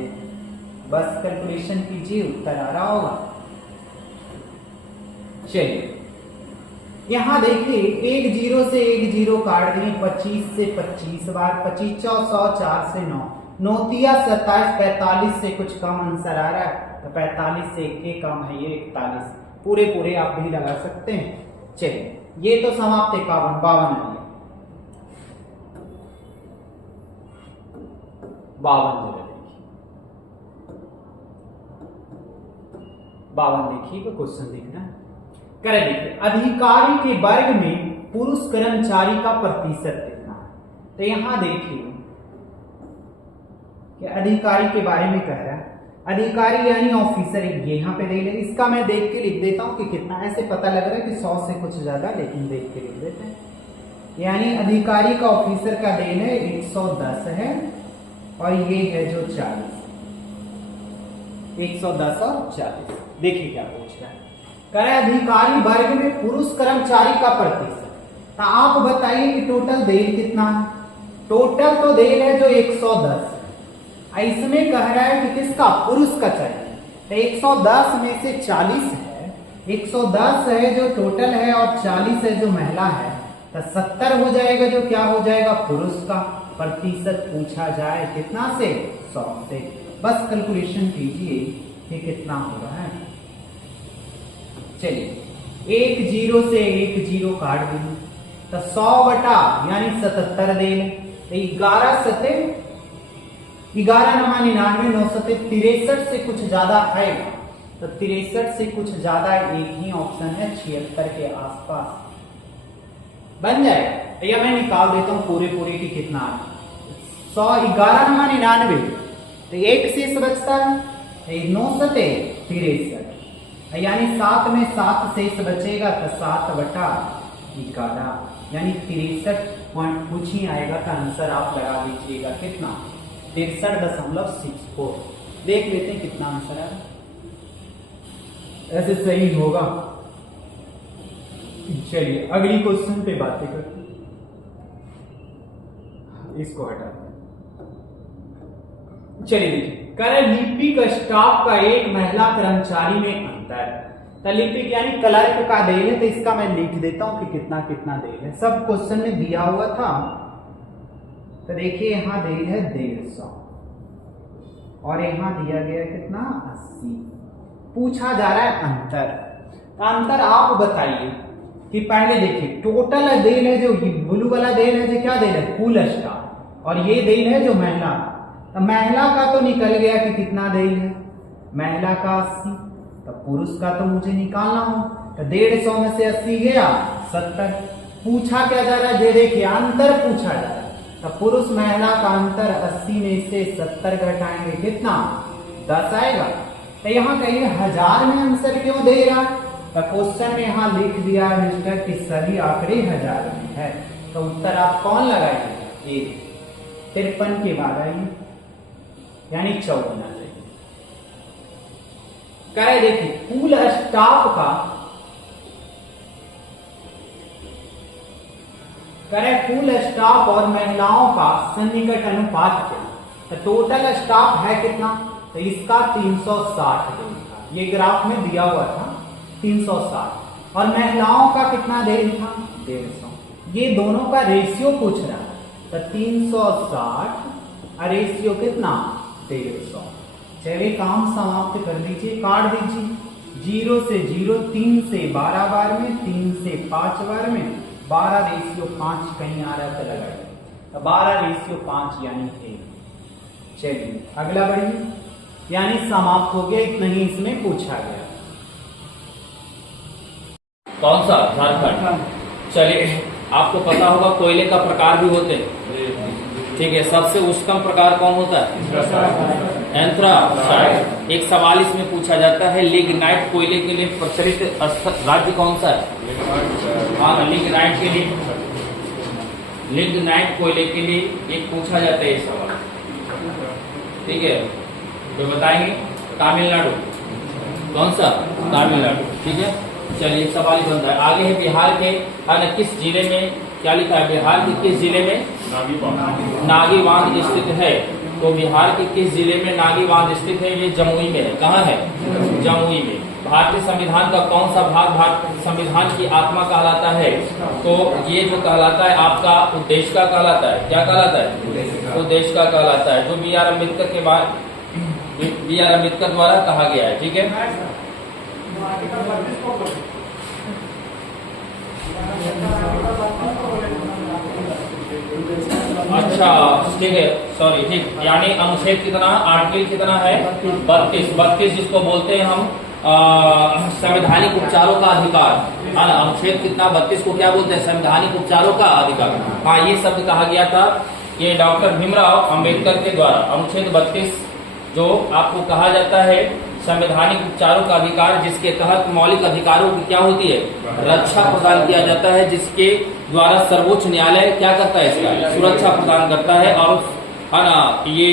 बस कैलकुलेशन कीजिए उत्तर आ रहा होगा। चलिए यहां देखिए एक जीरो से एक जीरो काट दिए, 25 से 25 बार, 25 100, 4 से 9, 9 तिया 27, 45 से कुछ कम आंसर आ रहा है, तो 45 से एक कम है ये 41। पूरे पूरे आप भी लगा सकते हैं। चलिए ये तो समाप्त है, 52 है, 52 जगह देखिए, 52 देखिए तो क्वेश्चन देखना है। करे देखिए अधिकारी के वर्ग में पुरुष कर्मचारी का प्रतिशत कितना है। तो यहां देखिए कि अधिकारी के बारे में कह रहा है, अधिकारी यानी ऑफिसर, ये यहाँ पे देख ले, इसका मैं देख के लिख देता हूं कि कितना, ऐसे पता लग रहा है कि 100 से कुछ ज्यादा, लेकिन देख के लिख देते हैं। यानी अधिकारी का ऑफिसर का देन है 110 है और ये है जो 40, 110 और 40। देखिए क्या पूछ रहा है, कह रहा है अधिकारी वर्ग में पुरुष कर्मचारी का प्रतिशत। तो आप बताइए कि टोटल देल कितना है। टोटल तो देल है जो 110 है, इसमें कह रहा है कि किसका, पुरुष का चाहिए। तो 110 में से 40 है, 110 है जो टोटल है और 40 है जो महिला है, तो 70 हो जाएगा जो क्या हो जाएगा पुरुष का। प्रतिशत पूछा जाए कितना से 100 से, बस कैलकुलेशन कीजिए कि कितना हो रहा है। चलिए एक जीरो से एक जीरो काट देंगे, तो 100 बटा यानी 77 देंगे, तो 11 सते 11 नमा 99, 9 सते 63 से कुछ ज्यादा आएगा, तो 63 से कुछ ज्यादा एक ही ऑप्शन है 76 के आसपास बन जाएगा। या मैं निकाल देता हूं पूरे पूरे की कितना है, 100 11 नमा 99, तो एक शेष बचता है 9 सते 63, यानी 7 में 7 शेष बचेगा, तो 7 बटा 11 यानी 63 पॉइंट कुछ ही आएगा। तो आंसर आप लगा लीजिएगा कितना, 63.64। देख लेते हैं कितना आंसर है, ऐसे सही होगा। चलिए अगली क्वेश्चन पे बातें करते हैं, इसको हटा दें। चलिए देखिए, लिपिक स्टाफ का एक महिला कर्मचारी में अंतर। तो लिपिक यानी क्लर्क का देल है, तो इसका मैं लिख देता हूं कि कितना कितना देल है, सब क्वेश्चन में दिया हुआ था। तो देखिए यहां देल है 150 और यहां दिया गया कितना 80। पूछा जा रहा है अंतर। तो अंतर आप बताइए कि पहले देखिए टोटल देल है जो ब्लू वाला देल है जो क्या देल है कुल स्टाफ, और ये देल है जो महिला। तो महिला का तो निकल गया कि कितना देल है, महिला का 80, तो पुरुष का तो मुझे निकालना हो, तो 150 में से 80 गया 70। पूछा क्या जा रहा है, ये देखिए अंतर पूछा जा रहा है, तो पुरुष महिला का अंतर 80 में से 70 घटाएंगे कितना 10 आएगा। तो यहाँ कहिए 1000 में आंसर क्यों दे रहा, तो क्वेश्चन में यहाँ लिख दिया मिस्टर कि सभी आंकड़े 1000 में है, तो उत्तर आप कौन लगाएंगे, 53 के बाद आइए यानी 54 आ जाएगी। करे देखिए कुल स्टाफ का, करे कुल स्टाफ और महिलाओं का सन्निकट अनुपात क्या। तो टोटल स्टाफ है कितना, तो इसका 360 देगा, ये ग्राफ में दिया हुआ था 360, और महिलाओं का कितना देल था 150। ये दोनों का रेशियो पूछ रहा है, तो 360 और रेशियो कितना 150। चलिए काम समाप्त कर दीजिए, काट दीजिए 0 से 0, 3 से 12 बार में, 3 से 5 बार में, 12:5 कहीं आ रहा है तो लगाइए, 12:5 यानी 1। चलिए अगला बढ़िए, यानी समाप्त हो गया, इतना ही इसमें पूछा गया। कौन सा? झारखंड। चलिए आपको पता होगा कोयले का प्रकार भी होते हैं, ठीक है। सबसे उच्चतम प्रकार कौन होता है? एंथ्रासाइट। एक सवाल इसमें पूछा जाता है, लिग्नाइट कोयले के लिए प्रचलित राज्य कौन सा है? हाँ, लिग्नाइट के लिए, लिग्नाइट कोयले के लिए एक पूछा जाता है ये सवाल, ठीक है। तो बताएंगे तमिलनाडु। कौन सा? तमिलनाडु, ठीक है। चलिए सवाल ही बनता है। आगे है बिहार के किस जिले में, क्या लिखा है? बिहार के किस जिले में नागी बांध स्थित है? तो बिहार के किस जिले में नागी बांध स्थित है? ये जमुई में है। कहाँ है? जमुई में। भारतीय संविधान का कौन सा भाग भारतीय संविधान की आत्मा कहलाता है? तो ये जो कहलाता है आपका उद्देशिका कहलाता है। क्या कहलाता है? उद्देशिका कहलाता है, जो बी आर अम्बेडकर द्वारा कहा गया है, ठीक है। अच्छा ठीक है, सॉरी, ठीक। यानी अनुच्छेद कितना, आर्टिकल कितना है? 32 जिसको बोलते हैं हम संवैधानिक उपचारों का अधिकार। अनुच्छेद कितना? 32 को क्या बोलते हैं? संवैधानिक उपचारों का अधिकार। हाँ, ये शब्द कहा गया था ये डॉक्टर भीमराव अंबेडकर के द्वारा। अनुच्छेद 32 जो आपको कहा जाता है संवैधानिक उपचारों का अधिकार, जिसके तहत मौलिक अधिकारों की क्या होती है? रक्षा प्रदान किया जाता है, जिसके द्वारा सर्वोच्च न्यायालय क्या करता है? इसका सुरक्षा प्रदान करता है। और है ना, ये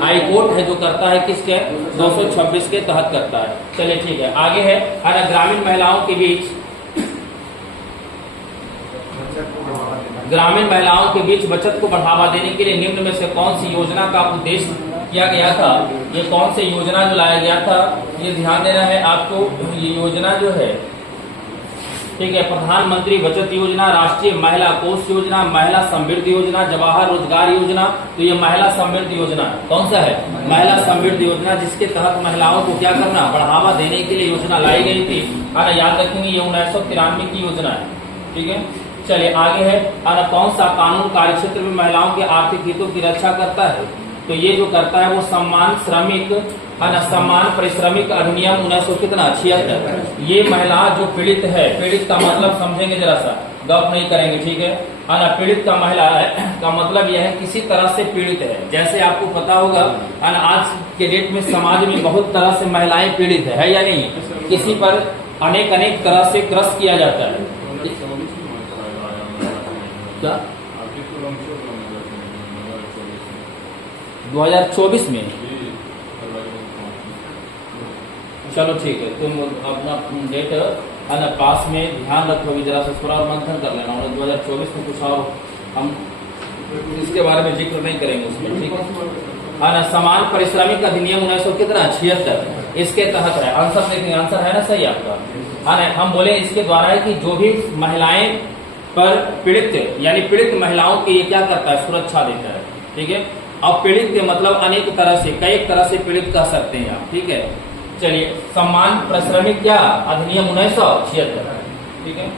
हाई कोर्ट है जो करता है, किसके? 226 के तहत करता है। चलिए ठीक है, आगे है ना, ग्रामीण महिलाओं के बीच बचत को बढ़ावा देने के लिए निम्न में से कौन सी योजना का उद्देश्य किया गया था? ये कौन सी योजना जो लाया गया था, ये ध्यान देना है आपको। ये योजना जो है, ठीक है, प्रधानमंत्री बचत योजना, राष्ट्रीय महिला कोष योजना, महिला समृद्धि योजना, जवाहर रोजगार योजना। तो ये महिला समृद्धि योजना कौन सा है? महिला समृद्धि योजना, जिसके तहत महिलाओं को क्या करना? बढ़ावा देने के लिए योजना लाई गई थी। याद रखेंगे ये 1993 की योजना है, ठीक है। चलिए आगे है, कौन सा कानून कार्यक्षेत्र में महिलाओं के आर्थिक हितों की रक्षा करता है? तो ये जो करता है वो सम्मान परिश्रमिक अधिनियम 1976। ये महिला जो पीड़ित है, पीड़ित का मतलब समझेंगे जरा सा, गप नहीं करेंगे, ठीक है। पीड़ित का महिला का मतलब यह है किसी तरह से पीड़ित है। जैसे आपको पता होगा आज के डेट में समाज में बहुत तरह से महिलाएं पीड़ित है या नहीं? किसी पर अनेक तरह से क्रस किया जाता है। क्या 2024 में? चलो ठीक है, तुम अपना डेट पास में ध्यान रखोगे, जरा सा थोड़ा मंथन कर लेना। 2024 में कुछ और हम इसके बारे में जिक्र नहीं करेंगे उसमें, ठीक है। समान पारिश्रमिक अधिनियम 1976 इसके तहत है। आंसर देखेंगे, आंसर है ना सही आपका? हम बोले इसके द्वारा है कि जो भी महिलाएं पर पीड़ित, यानी पीड़ित महिलाओं की ये क्या करता है? सुरक्षा देता है, ठीक है। अब पीड़ित के मतलब अनेक तरह से, कई तरह से पीड़ित कह सकते हैं आप, ठीक है। चलिए, सम्मान पारिश्रमिक क्या? अधिनियम 1976, ठीक है।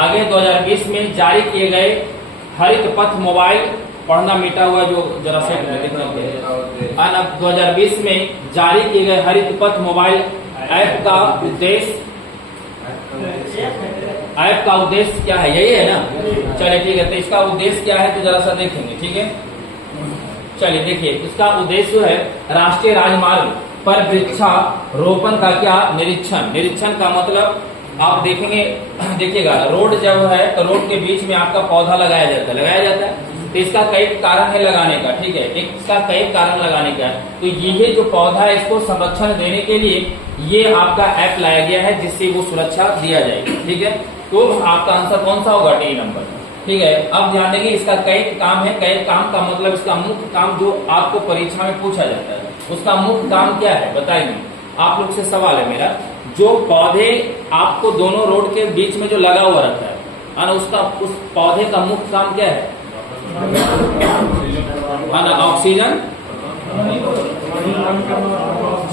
आगे 2020 में जारी किए गए हरित पथ मोबाइल, पढ़ना मिटा हुआ जो जरा सेट में देखना होगा। 2020 में जारी किए गए हरित पथ मोबाइल ऐप का उद्देश्य क्या है? यही है ना? चलिए ठीक है, तो इसका उद्देश्य क्या है तो जरा सा देखेंगे, ठीक है। चलिए देखिए, इसका उद्देश्य जो है राष्ट्रीय राजमार्ग पर वृक्षारोपण का क्या? निरीक्षण का मतलब आप देखेंगे, देखिएगा रोड जब है तो रोड के बीच में आपका पौधा लगाया जाता है। तो इसका कई कारण है लगाने का, ठीक है। इसका कई कारण लगाने का है। तो ये जो पौधा है इसको संरक्षण देने के लिए ये आपका ऐप लाया गया है, जिससे वो सुरक्षा दिया जाएगी, ठीक है। तो आपका आंसर कौन सा होगा? डी नंबर, ठीक है। अब ध्यान देंगे, इसका कई काम है। कई काम का मतलब इसका मुख्य काम जो आपको परीक्षा में पूछा जाता है, उसका मुख्य काम क्या है बताएंगे? आप लोग से सवाल है मेरा, जो पौधे आपको दोनों रोड के बीच में जो लगा हुआ रहता है उसका, उस पौधे का मुख्य काम क्या है? ऑक्सीजन।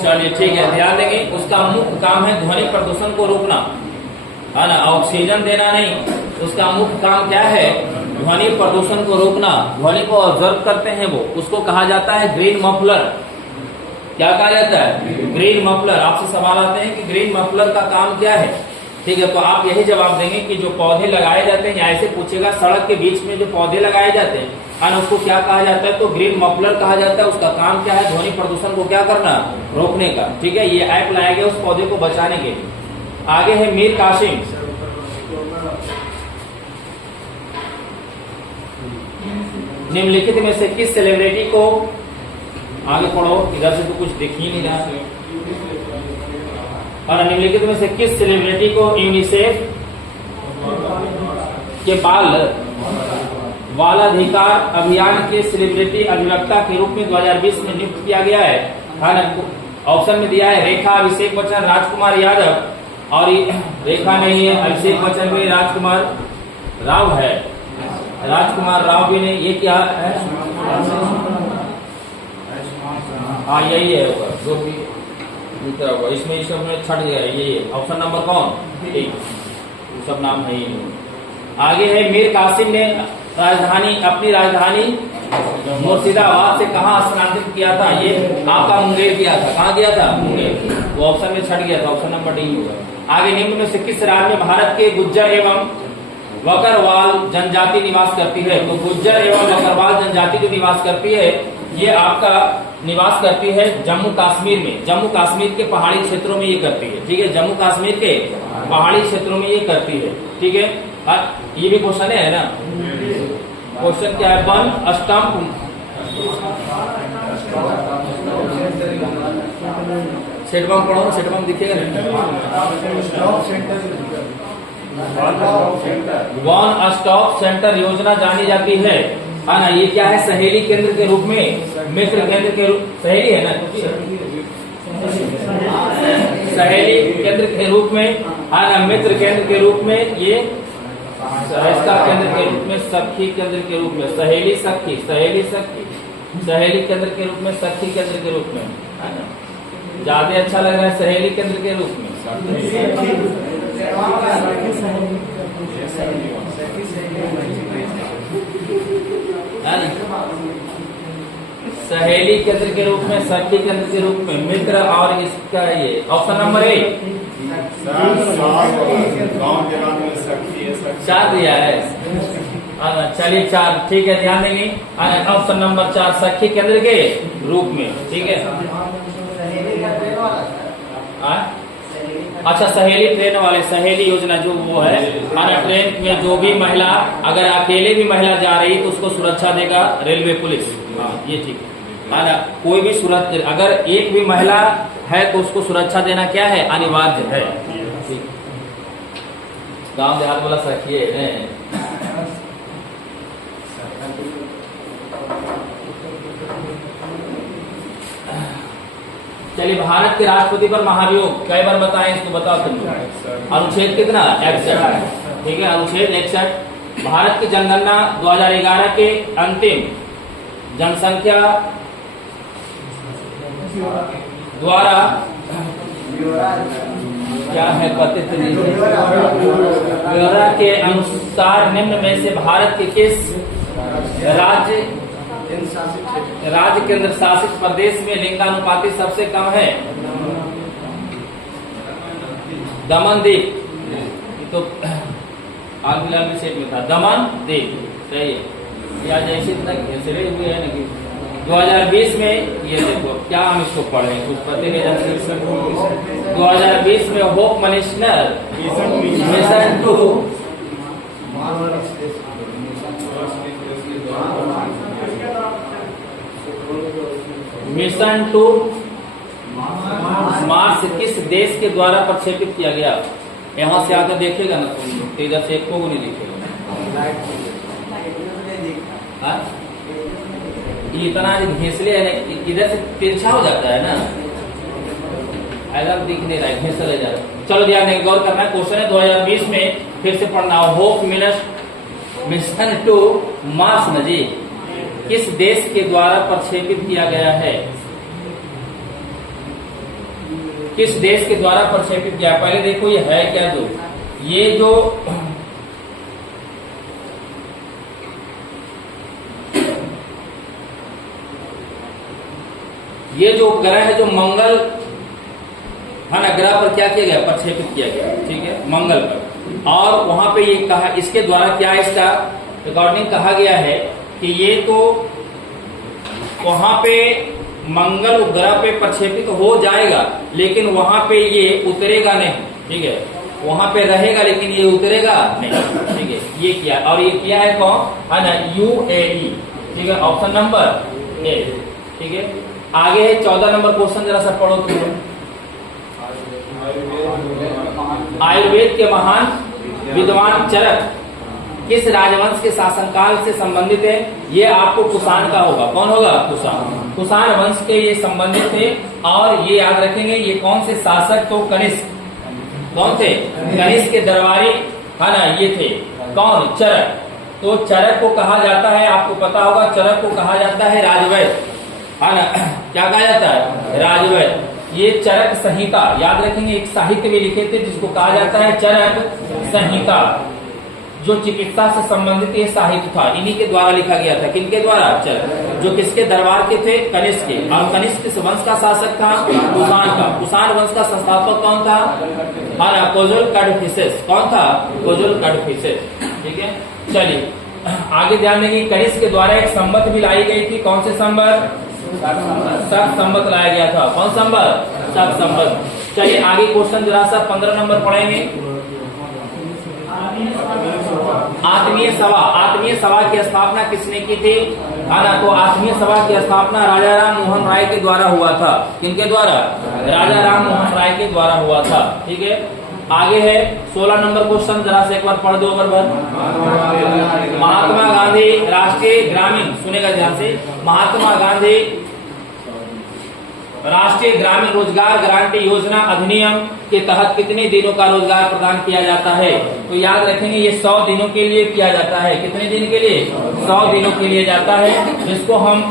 चलिए ठीक है, ध्यान देंगे, उसका मुख्य काम है ध्वनि प्रदूषण को रोकना। है ना, ऑक्सीजन देना नहीं। उसका मुख्य काम क्या है? ध्वनि प्रदूषण को रोकना। ध्वनि को ऑब्जर्व करते हैं वो, उसको कहा जाता है ग्रीन मफलर। क्या कहा जाता है? Green muffler. आपसे सवाल आते हैं कि ग्रीन मफलर का काम क्या है? ठीक है, तो आप यही जवाब देंगे कि जो पौधे लगाए जाते हैं, या ऐसे पूछेगा सड़क के बीच में जो पौधे लगाए जाते हैं और उसको क्या कहा जाता है? तो ग्रीन मफलर कहा जाता है। उसका काम क्या है? ध्वनि प्रदूषण को क्या करना? रोकने का। ठीक है, ये ऐप लाया गया उस पौधे को बचाने के लिए। आगे है मीर कासिम। निम्नलिखित में से किस सेलिब्रिटी को, आगे पढ़ो, इधर से तो कुछ दिख ही नहीं रहा। और निम्नलिखित में से किस सेलिब्रिटी को यूनिसेफ के बाल अधिकार अभियान के सेलिब्रिटी अधिवक्ता के रूप में 2020 में नियुक्त किया गया है? ऑप्शन में दिया है रेखा, अभिषेक बच्चन, राजकुमार यादव। और रेखा नहीं है, अभिषेक बच्चन भी, राजकुमार राव है, राजकुमार राव भी नहीं। ये क्या है? हाँ यही है जो भी होगा, इसमें इस सब में छट गया। यही है ऑप्शन नंबर कौन? एक, सब नाम है ही नहीं। आगे है मीर कासिम ने अपनी राजधानी मुर्शिदाबाद से कहाँ स्थानांतरित किया था? ये आपका मुंगेर किया था। कहाँ किया था? मुंगेर। वो ऑप्शन में छट गया था, ऑप्शन नंबर डी होगा। आगे निम्न में से किस राज्य में भारत के गुज्जर एवं बकरवाल जनजाति निवास करती है? तो गुज्जर एवं बकरवाल जनजाति जो निवास करती है, ये आपका निवास करती है जम्मू कश्मीर में। जम्मू कश्मीर के पहाड़ी क्षेत्रों में ये करती है। ठीक है, जम्मू कश्मीर के पहाड़ी क्षेत्रों में ये करती है। ठीक है, ये भी क्वेश्चन है ना। क्वेश्चन क्या है? वन स्टंप सेटबम पढ़ो, सेटबम दिखेगा वन स्टॉप सेंटर योजना जानी जाती है ना। ये क्या है? सहेली केंद्र के रूप में, मित्र केंद्र के रूप, सहेली है ना, सहेली केंद्र के रूप में है ना, मित्र केंद्र के रूप में, ये सहजता केंद्र के रूप में, सखी केंद्र के रूप में, सहेली सखी, सहेली सखी, सहेली केंद्र के रूप में, सखी केंद्र के रूप में, है ना। ज्यादा अच्छा लग रहा है सहेली केंद्र के रूप में। सहेली केंद्र के रूप में, सखी केंद्र के रूप में, मित्र, और इसका ये ऑप्शन नंबर ए 4 दिया है। चलिए 4, ठीक है, ध्यान देंगे। ऑप्शन नंबर 4 सखी केंद्र के रूप में। ठीक है, अच्छा, सहेली ट्रेन वाले, सहेली योजना जो वो है, ट्रेन में जो भी महिला, अगर अकेले भी महिला जा रही तो उसको सुरक्षा देगा रेलवे पुलिस। हाँ ये ठीक है ना। कोई भी सुरक्षा, अगर एक भी महिला है तो उसको सुरक्षा देना क्या है? अनिवार्य है। गांव देहात वाला सखी है। चलिए, भारत के राष्ट्रपति पर महाभियोग कई बार बताएं, इसको बताओ तुम। अनुच्छेद कितना? 61। ठीक है, अनुच्छेद 61। भारत की जनगणना 2011 के अंतिम जनसंख्या द्वारा क्या है कथित ब्यौरा के अनुसार निम्न में से भारत के किस राज्य केंद्र शासित प्रदेश में लिंगानुपाति सबसे कम है? दमन दीव, तो आग सेट में था दमन दीव, सही है। या जैसे इतना घेसरे हुए है ना कि 2020 में ये देखो क्या हम इसको पढ़े, कुछ पते नहीं। 2020 में होप मिशनर मिशन 2 मिशन 2 मार्स किस देश के द्वारा प्रक्षेपित किया गया? यहाँ से आकर देखेगा ना तुम, तो इधर से को नहीं दिखेगा। इतना घिसले है, इधर से तिरछा हो जाता है ना, ऐसा दिख नहीं रहा है, घिसले जा रहा है। चलो ध्यान देंगे, गौर करना है। क्वेश्चन है 2020 में, फिर से पढ़ना। होप मिशन 2 मार्स न जी किस देश के द्वारा प्रक्षेपित किया गया है? किस देश के द्वारा प्रक्षेपित किया? पहले देखो ये है क्या, दो ये जो उपग्रह है जो मंगल है ना, ग्रह पर क्या किया गया, प्रक्षेपित किया गया, ठीक है, मंगल पर। और वहां पे ये कहा, इसके द्वारा क्या इसका रिकॉर्डिंग कहा गया है कि ये तो वहां पे मंगल उपग्रह पे प्रक्षेपित हो जाएगा, लेकिन वहां पे ये उतरेगा नहीं, ठीक है, वहां पे रहेगा लेकिन ये उतरेगा नहीं, ठीक है, ये किया। और ये किया है कौन, है ना, UAE, ठीक है, ऑप्शन नंबर ए, ठीक है। आगे है 14 नंबर क्वेश्चन, जरा सा पढ़ो तुम। आयुर्वेद के महान विद्वान चरक किस राजवंश के शासनकाल से संबंधित है? ये आपको कुषाण का होगा। कौन होगा? कुषाण। कुषाण वंश के ये संबंधित थे। और ये याद रखेंगे, ये कौन से शासक? तो कनिष्क। कौन थे? कनिष्क के दरबारी, है ना, ये थे कौन? चरक। तो चरक को कहा जाता है, आपको पता होगा, चरक को कहा जाता है राजवैद्य, है ना, क्या कहा जाता है? राजवैद्य। ये चरक संहिता याद रखेंगे, एक साहित्य भी लिखे थे जिसको कहा जाता है चरक संहिता, जो चिकित्सा से संबंधित ये साहित्य था, इन्हीं के द्वारा लिखा गया था। किनके द्वारा? चरक। जो किसके दरबार के थे? कनिष्क के। और कनिष्क किस वंश का शासक था? कुषाण का। कुषाण वंश का संस्थापक कौन था? कोजुल कैडफिसेस। कौन था? कोजुल कैडफिसेस, ठीक है। चलिए आगे ध्यान देंगे, कनिष्क के द्वारा एक संबत भी लाई गई थी। कौन से संबत? शक संबत लाया गया था। कौन संबत? शक संबत। चलिए आगे क्वेश्चन जरा सा 15 नंबर पढ़ेंगे। आत्मीय सभा। आत्मीय सभा की स्थापना किसने की थी? है ना, तो आत्मीय सभा की स्थापना राजा राम मोहन राय के द्वारा हुआ था। किनके द्वारा? राजा राम मोहन राय के द्वारा हुआ था, ठीक है। आगे है 16 नंबर क्वेश्चन, जरा से एक बार पढ़ दो अगर भर। महात्मा गांधी राष्ट्रीय ग्रामीण, सुनेगा ध्यान से, महात्मा गांधी राष्ट्रीय ग्रामीण रोजगार गारंटी योजना अधिनियम के तहत कितने दिनों का रोजगार प्रदान किया जाता है? तो याद रखेंगे, ये 100 दिनों के लिए किया जाता है। कितने दिन के लिए? 100 दिनों के लिए जाता है, जिसको हम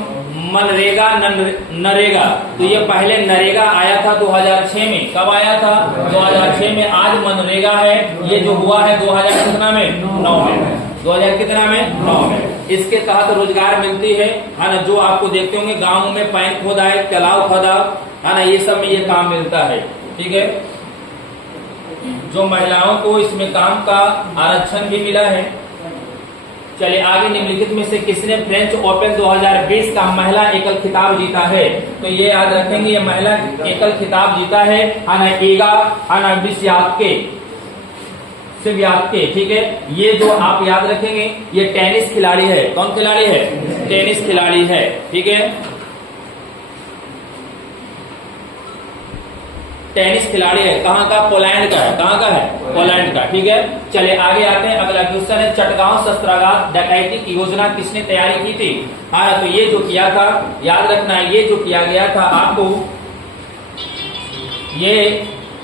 मनरेगा नरेगा। तो ये पहले नरेगा आया था 2006 में। कब आया था? 2006 में। आज मनरेगा है, ये जो हुआ है 2000 कितना में? 9 में। 2000 कितना में? 9 में। इसके तहत रोजगार मिलती है ना, जो आपको देखते होंगे गाँव में पैंक खोदाए, तालाब खोदा, है ना, ये सब में ये काम मिलता है, ठीक है। जो महिलाओं को इसमें काम का आरक्षण भी मिला है। चलिए आगे, निम्नलिखित में से किसने फ्रेंच ओपन 2020 का महिला एकल खिताब जीता है? तो ये याद रखेंगे, ये महिला एकल खिताब जीता है ईगा स्वियात्के, ठीक है। ये जो आप याद रखेंगे, ये टेनिस खिलाड़ी है। कौन खिलाड़ी है? टेनिस खिलाड़ी है, ठीक है। टेनिस खिलाड़ी है। कहाँ का? पोलैंड का है। कहाँ का है? पोलैंड का, ठीक है। चलिए आगे आते हैं, अगला क्वेश्चन है, चटगांव शस्त्रागार डकैती की योजना किसने तैयारी की थी? हाँ, तो ये जो किया था, याद रखना, ये जो किया गया था आपको, ये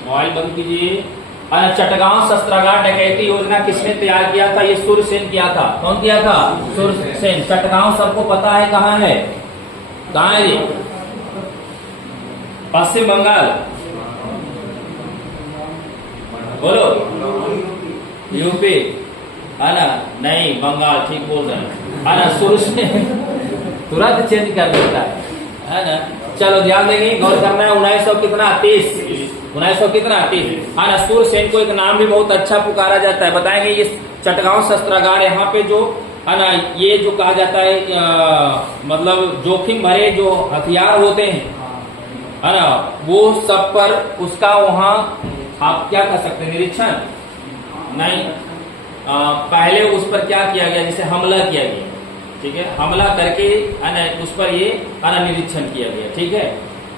मोबाइल बंद कीजिए। चटगांव शस्त्रागार डकैती योजना किसने तैयार किया था? ये सूर्यसेन किया था। कौन किया था? सूर्यसेन। चटगांव सबको पता है कहाँ है? कहाँ है ये? पश्चिम बंगाल। बोलो। यूपी, है ना? नहीं, बंगाल, ठीक बोल रहे हैं, है ना। सूर्यसेन तुरंत चेंज कर देता है ना। चलो ध्यान देंगे, गौर करना है। 1930, है ना। सूर्यसेन को एक नाम भी बहुत अच्छा पुकारा जाता है, बताएंगे। ये चटगांव शस्त्रागार, यहाँ पे जो है ना, ये जो कहा जाता है मतलब जोखिम भरे जो हथियार होते हैं, है ना, वो सब पर उसका वहाँ आप क्या कर सकते हैं? निरीक्षण नहीं, पहले उस पर क्या किया गया? जैसे हमला किया गया, ठीक है, हमला करके है ना उस पर ये है ना निरीक्षण किया गया, ठीक है।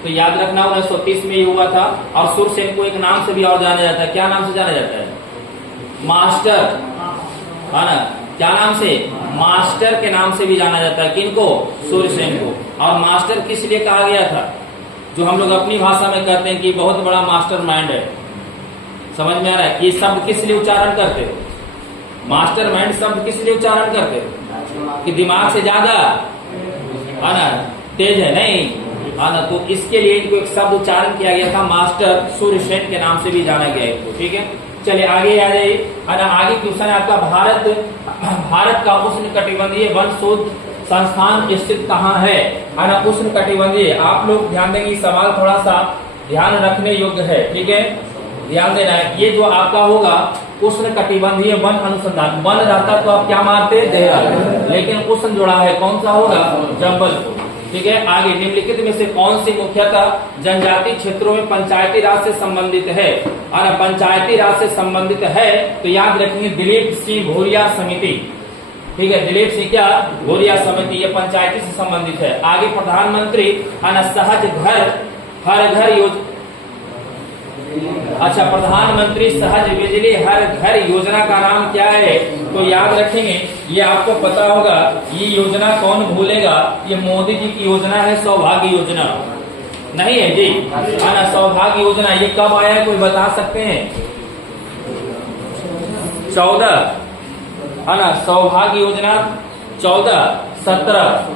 तो याद रखना 1930 में ये हुआ था। और सूर्यसेन को एक नाम से भी और जाना जाता है। क्या नाम से जाना जाता है? मास्टर, है ना। क्या नाम से? मास्टर के नाम से भी जाना जाता है। किनको? सूर्यसेन को। और मास्टर किस लिए कहा गया था? जो हम लोग अपनी भाषा में कहते हैं कि बहुत बड़ा मास्टर माइंड है। समझ में आ रहा है? ये शब्द किस लिए उच्चारण करते हो? मास्टर माइंड शब्द किस लिए उच्चारण करते हो? कि दिमाग से ज्यादा है ना तेज है? नहीं, है ना। तो इसके लिए इनको एक शब्द उच्चारण किया गया था, मास्टर। सूर्यसेन के नाम से भी जाना गया है, ठीक है। चलिए आगे आ जाइए। आगे क्वेश्चन है आपका, भारत का उष्णकटिबंधीय वन शोध संस्थान स्थित कहाँ है? उष्णकटिबंधीय, आप लोग ध्यान देंगे, सवाल थोड़ा सा ध्यान रखने योग्य है, ठीक है, ध्यान देना है। ये जो आपका होगा उष्णकटिबंधीय वन अनुसंधान, वन रहता तो आप क्या मारते? देहरादून, लेकिन उष्ण जुड़ा है, कौन सा होगा? जबलपुर, ठीक है। आगे, निम्नलिखित में से कौन सी मुख्यतः जनजातीय क्षेत्रों में पंचायती राज से संबंधित है? और पंचायती राज से संबंधित है तो याद रखेंगे दिलीप सिंह भूरिया समिति, ठीक है, दिलीप सिंह क्या? भूरिया समिति, ये पंचायती से संबंधित है। आगे, प्रधानमंत्री सहज घर हर घर योजना, अच्छा, प्रधानमंत्री सहज बिजली हर घर योजना का नाम क्या है? तो याद रखेंगे, ये आपको पता होगा, ये योजना कौन भूलेगा, ये मोदी जी की योजना है, सौभाग्य योजना, नहीं है जी? सौभाग्य योजना ये कब आया है, कोई बता सकते हैं? 14, है ना, सौभाग्य योजना 14, 17,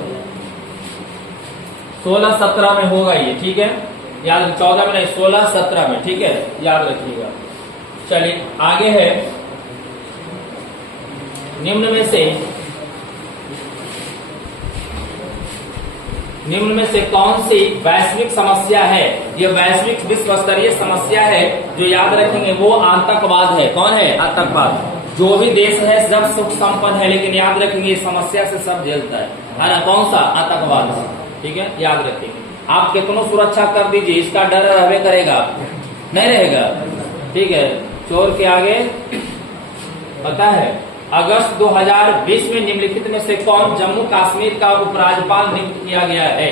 16, 17 में होगा ये, ठीक है, याद, 14 में नहीं, 16, 17 में, ठीक है, याद रखिएगा। चलिए आगे है, निम्न में से कौन सी वैश्विक समस्या है? ये वैश्विक विश्व स्तरीय समस्या है, जो याद रखेंगे वो आतंकवाद है। कौन है? आतंकवाद। जो भी देश है सब सुख संपन्न है, लेकिन याद रखेंगे इस समस्या से सब झेलता है ना, कौन सा? आतंकवाद, ठीक है, याद रखेंगे। आप कितनों सुरक्षा कर दीजिए, इसका डर रहबे करेगा, नहीं रहेगा, ठीक है। चोर के आगे पता है, अगस्त 2020 में निम्नलिखित में से कौन जम्मू कश्मीर का उपराज्यपाल नियुक्त किया गया है?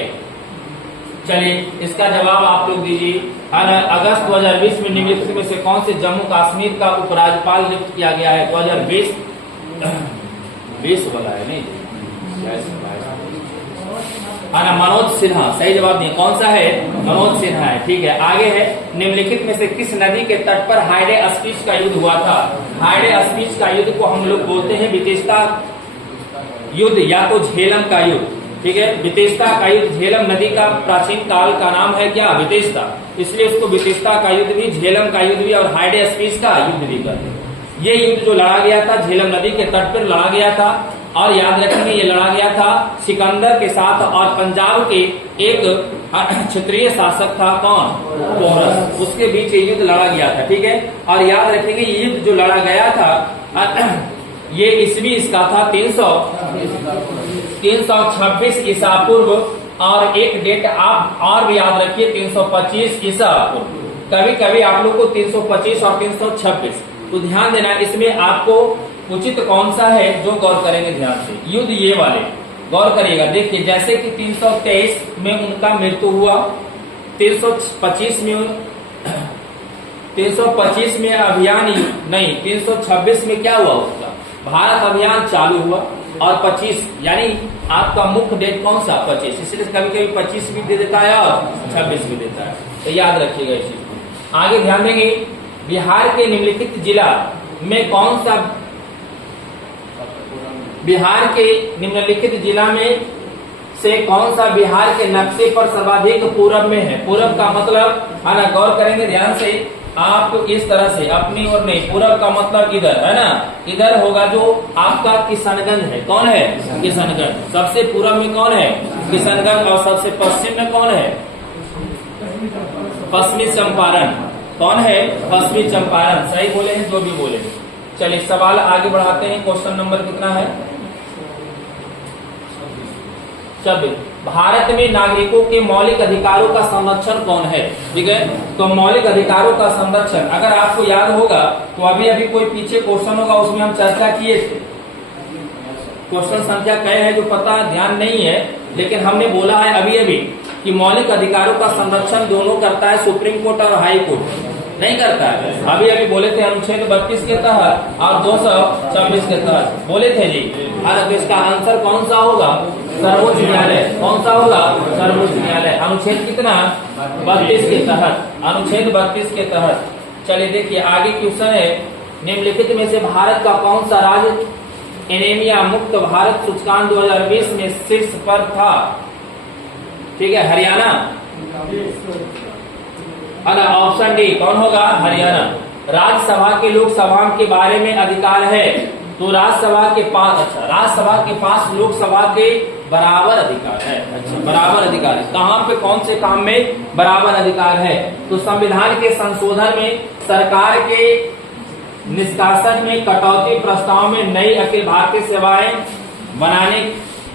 चलिए इसका जवाब आप लोग दीजिए। अगस्त 2020 में निम्नलिखित में से कौन से जम्मू कश्मीर का उपराज्यपाल नियुक्त किया गया है? 2020 वाला है, नहीं, मनोज सिन्हा, सही जवाब दिए। कौन सा है? मनोज सिन्हा है, ठीक है। आगे है, निम्नलिखित में से किस नदी के तट पर हाइडे स्पीच का युद्ध हुआ था? हाइडे स्पीच का युद्ध को हम लोग बोलते हैं वितेस्ता युद्ध या तो झेलम का युद्ध, ठीक है। वितेस्ता का युद्ध, झेलम नदी का प्राचीन काल का नाम है क्या? वितेस्ता, इसलिए उसको वितेस्ता का युद्ध भी, झेलम का युद्ध भी और हाइडे स्पीच का युद्ध भी कहते हैं। ये युद्ध जो लड़ा गया था झेलम नदी के तट पर लड़ा गया था, और याद रखेंगे ये लड़ा गया था सिकंदर के साथ, और पंजाब के एक क्षेत्रीय शासक था, कौन? पोरस, उसके बीच ये युद्ध लड़ा गया था, ठीक है। और याद रखेंगे ये युद्ध जो लड़ा गया था ये ईस्वी इसका था 326 ईसा पूर्व, और एक डेट आप और भी याद रखिए 325 ईसा पूर्व। कभी कभी आप लोग को 325 और 326, तो ध्यान देना, इसमें आपको उचित कौन सा है जो गौर करेंगे ध्यान से। युद्ध ये वाले गौर करिएगा, देखिए जैसे कि 323 में उनका मृत्यु हुआ, 325 में अभियान नहीं, 326 में क्या हुआ उसका? भारत अभियान चालू हुआ, और 25 यानी आपका मुख्य डेट कौन सा? 25, इसलिए कभी कभी 25 भी दे देता है और 26 भी देता है, तो याद रखिएगा इस चीज को। आगे ध्यान देंगे, बिहार के निम्नलिखित जिला में कौन सा, बिहार के निम्नलिखित जिला में से कौन सा बिहार के नक्शे पर सर्वाधिक पूरब में है? पूरब का मतलब है ना, गौर करेंगे ध्यान से आप, इस तरह से अपनी ओर नहीं, पूरब का मतलब इधर है ना, इधर होगा जो आपका किशनगंज है। कौन है? किशनगंज। सबसे पूरब में कौन है? किशनगंज। और सबसे पश्चिम में कौन है? पश्चिमी चंपारण। कौन है? पश्चिमी चंपारण। सही बोले हैं जो भी बोले। चलिए सवाल आगे बढ़ाते हैं। क्वेश्चन नंबर कितना है? 26। भारत में नागरिकों के मौलिक अधिकारों का संरक्षण कौन है? ठीक है, तो मौलिक अधिकारों का संरक्षण अगर आपको याद होगा तो अभी अभी कोई पीछे क्वेश्चन होगा उसमें हम चर्चा किए थे। क्वेश्चन संख्या कई है जो पता ध्यान नहीं है, लेकिन हमने बोला है अभी अभी कि मौलिक अधिकारों का संरक्षण दोनों करता है सुप्रीम कोर्ट और हाई कोर्ट, नहीं करता है। अभी अभी बोले थे अनुच्छेद 32 के तहत और 226 के तहत बोले थे जी। तो इसका आंसर कौन सा होगा? सर्वोच्च न्यायालय। कौन सा होगा? सर्वोच्च न्यायालय। अनुच्छेद कितना? 32 के तहत, अनुच्छेद 32 के तहत। चलिए देखिए आगे क्वेश्चन है, निम्नलिखित में से भारत का कौन सा राज्य एनीमिया मुक्त भारत सूचकांक 2020 में शीर्ष पर था? ठीक है, हरियाणा। ऑप्शन डी कौन होगा? हरियाणा। राज्यसभा के लोकसभा के बारे में अधिकार है, तो राज्यसभा के पास लोकसभा के बराबर अधिकार है। अच्छा, बराबर अधिकार है। कहां पे, कौन से काम में बराबर अधिकार है? तो संविधान के संशोधन में, सरकार के निष्कासन में, कटौती प्रस्ताव में, नई अखिल भारतीय सेवाएं बनाने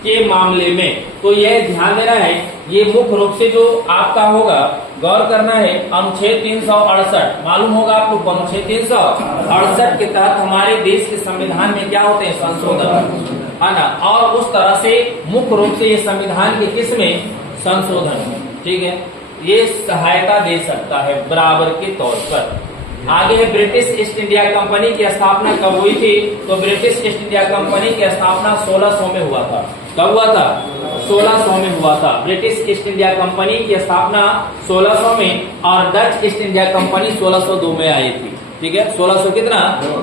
के मामले में। तो यह ध्यान देना है, ये मुख्य रूप से जो आपका होगा, गौर करना है, अनुच्छेद 368 मालूम होगा आप लोग को। अनुच्छेद 368 के तहत हमारे देश के संविधान में क्या होते हैं? संशोधन, है ना। और उस तरह से मुख्य रूप से ये संविधान के किस में? संशोधन में, ठीक है। ये सहायता दे सकता है बराबर के तौर पर। आगे है, ब्रिटिश ईस्ट इंडिया कंपनी की स्थापना कब हुई थी? तो ब्रिटिश ईस्ट इंडिया कंपनी की स्थापना 1600 में हुआ था। कब हुआ था? 1600 में हुआ था। ब्रिटिश ईस्ट इंडिया कंपनी की स्थापना 1600 में, और डच ईस्ट इंडिया कंपनी 1602 में आई थी, ठीक है। 1600 कितना?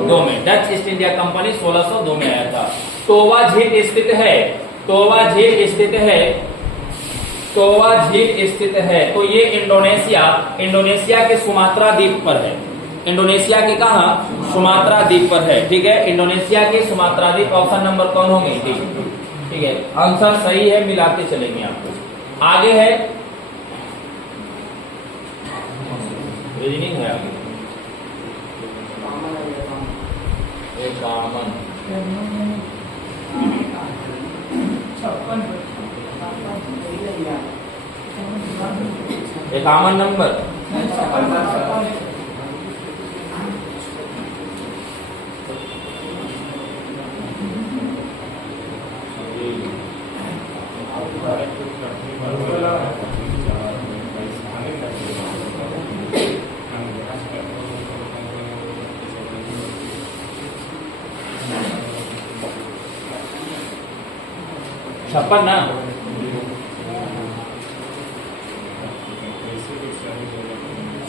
2 में। डच ईस्ट इंडिया कंपनी 1602 में आया था। तोवा झील स्थित है, तोवा झील स्थित है, तोवा झील स्थित है। तो ये इंडोनेशिया के सुमात्रा द्वीप पर है। इंडोनेशिया के कहा? सुमात्रा द्वीप पर है, ठीक है। इंडोनेशिया के सुमात्रा द्वीप। ऑप्शन नंबर कौन होंगे? ठीक है, आंसर सही है, मिलाते चलेंगे आपको। आगे है रीजनिंग है, आगे एकावन नंबर। छप्पन ना।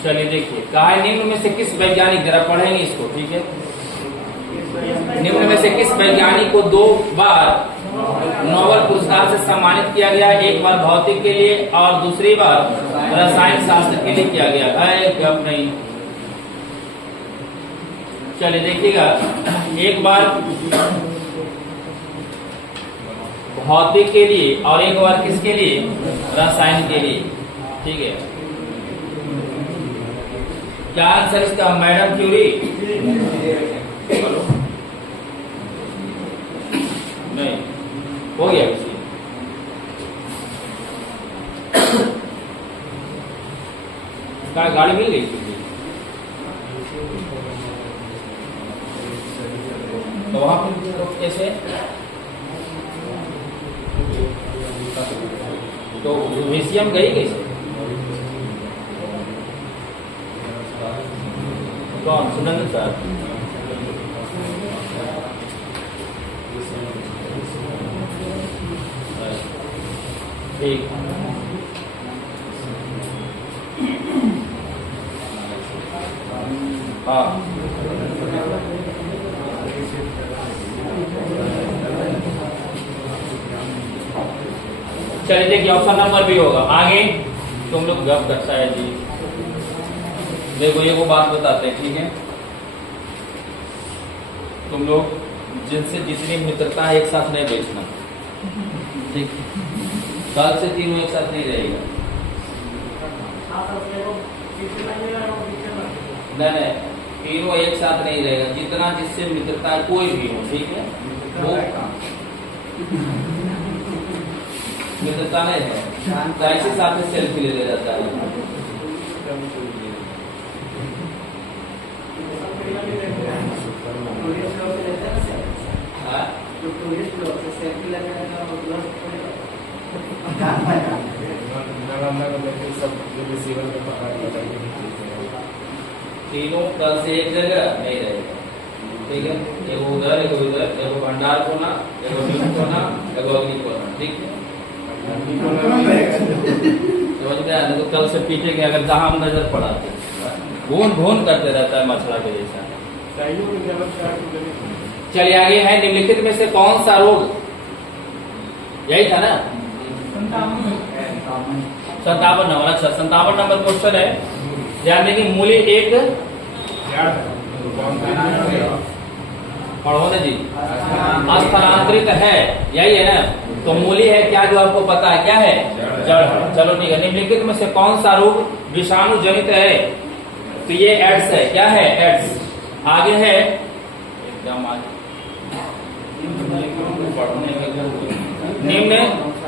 चलिए देखिए, कहा है निम्न में से किस वैज्ञानिक, जरा पढ़ेंगे इसको, ठीक है। निम्न में से किस वैज्ञानिक को 2 बार नोबेल पुरस्कार से सम्मानित किया गया? एक बार भौतिक के लिए और दूसरी बार रसायन शास्त्र के लिए किया गया है। अब नहीं, चलिए देखिएगा, एक बार भौतिक के लिए और एक बार किसके लिए? रसायन के लिए, ठीक है। क्या आंसर इसका? Madam Curie? नहीं, हो गया किसी? गाड़ी मिल गई किसी? तो वहां पर कैसे? तो म्यूजियम गई कैसे? कौन? सुनंद सर? ठीक, हाँ। चलिए देखिए, ऑप्शन नंबर भी होगा। आगे तुम लोग गप करता है जी। देखो ये वो बात बताते हैं, ठीक है। तुम लोग जिनसे जितनी मित्रता है एक साथ नहीं बेचना, ठीक। कल से तीनों एक साथ नहीं रहेगा। नहीं, तीनों एक साथ नहीं रहेगा। जितना जिससे मित्रता है कोई भी हो, ठीक है, वो मित्रता नहीं है। कैसे साथ में सेल्फी ले जाता है? तीनों कल से एक जगह नहीं रहेगा, ठीक है। एगो उधर, एगो इधर, एगो भंडार कोना, एगो नीम कोना, एगो अग्नि कोना, ठीक है। समझ गया? तो कल से पीछे अगर जहां नजर पड़ा तो घून करते रहता है मछला के जैसा। चलिए आगे है, निम्नलिखित में से कौन सा रोग, यही था ना 57 नंबर। अच्छा 57 नंबर क्वेश्चन है, ध्यान देंगे। मूली एक पढ़ो ना जी, स्थानांतरित है, यही है ना। तो मूली है क्या, जो आपको पता है क्या है, जड़ है। चलो ठीक है, निम्नलिखित में से कौन सा रोग विषाणु जनित है, तो ये एड्स है, क्या है, एड्स। आगे है एकदम आगे, निम्न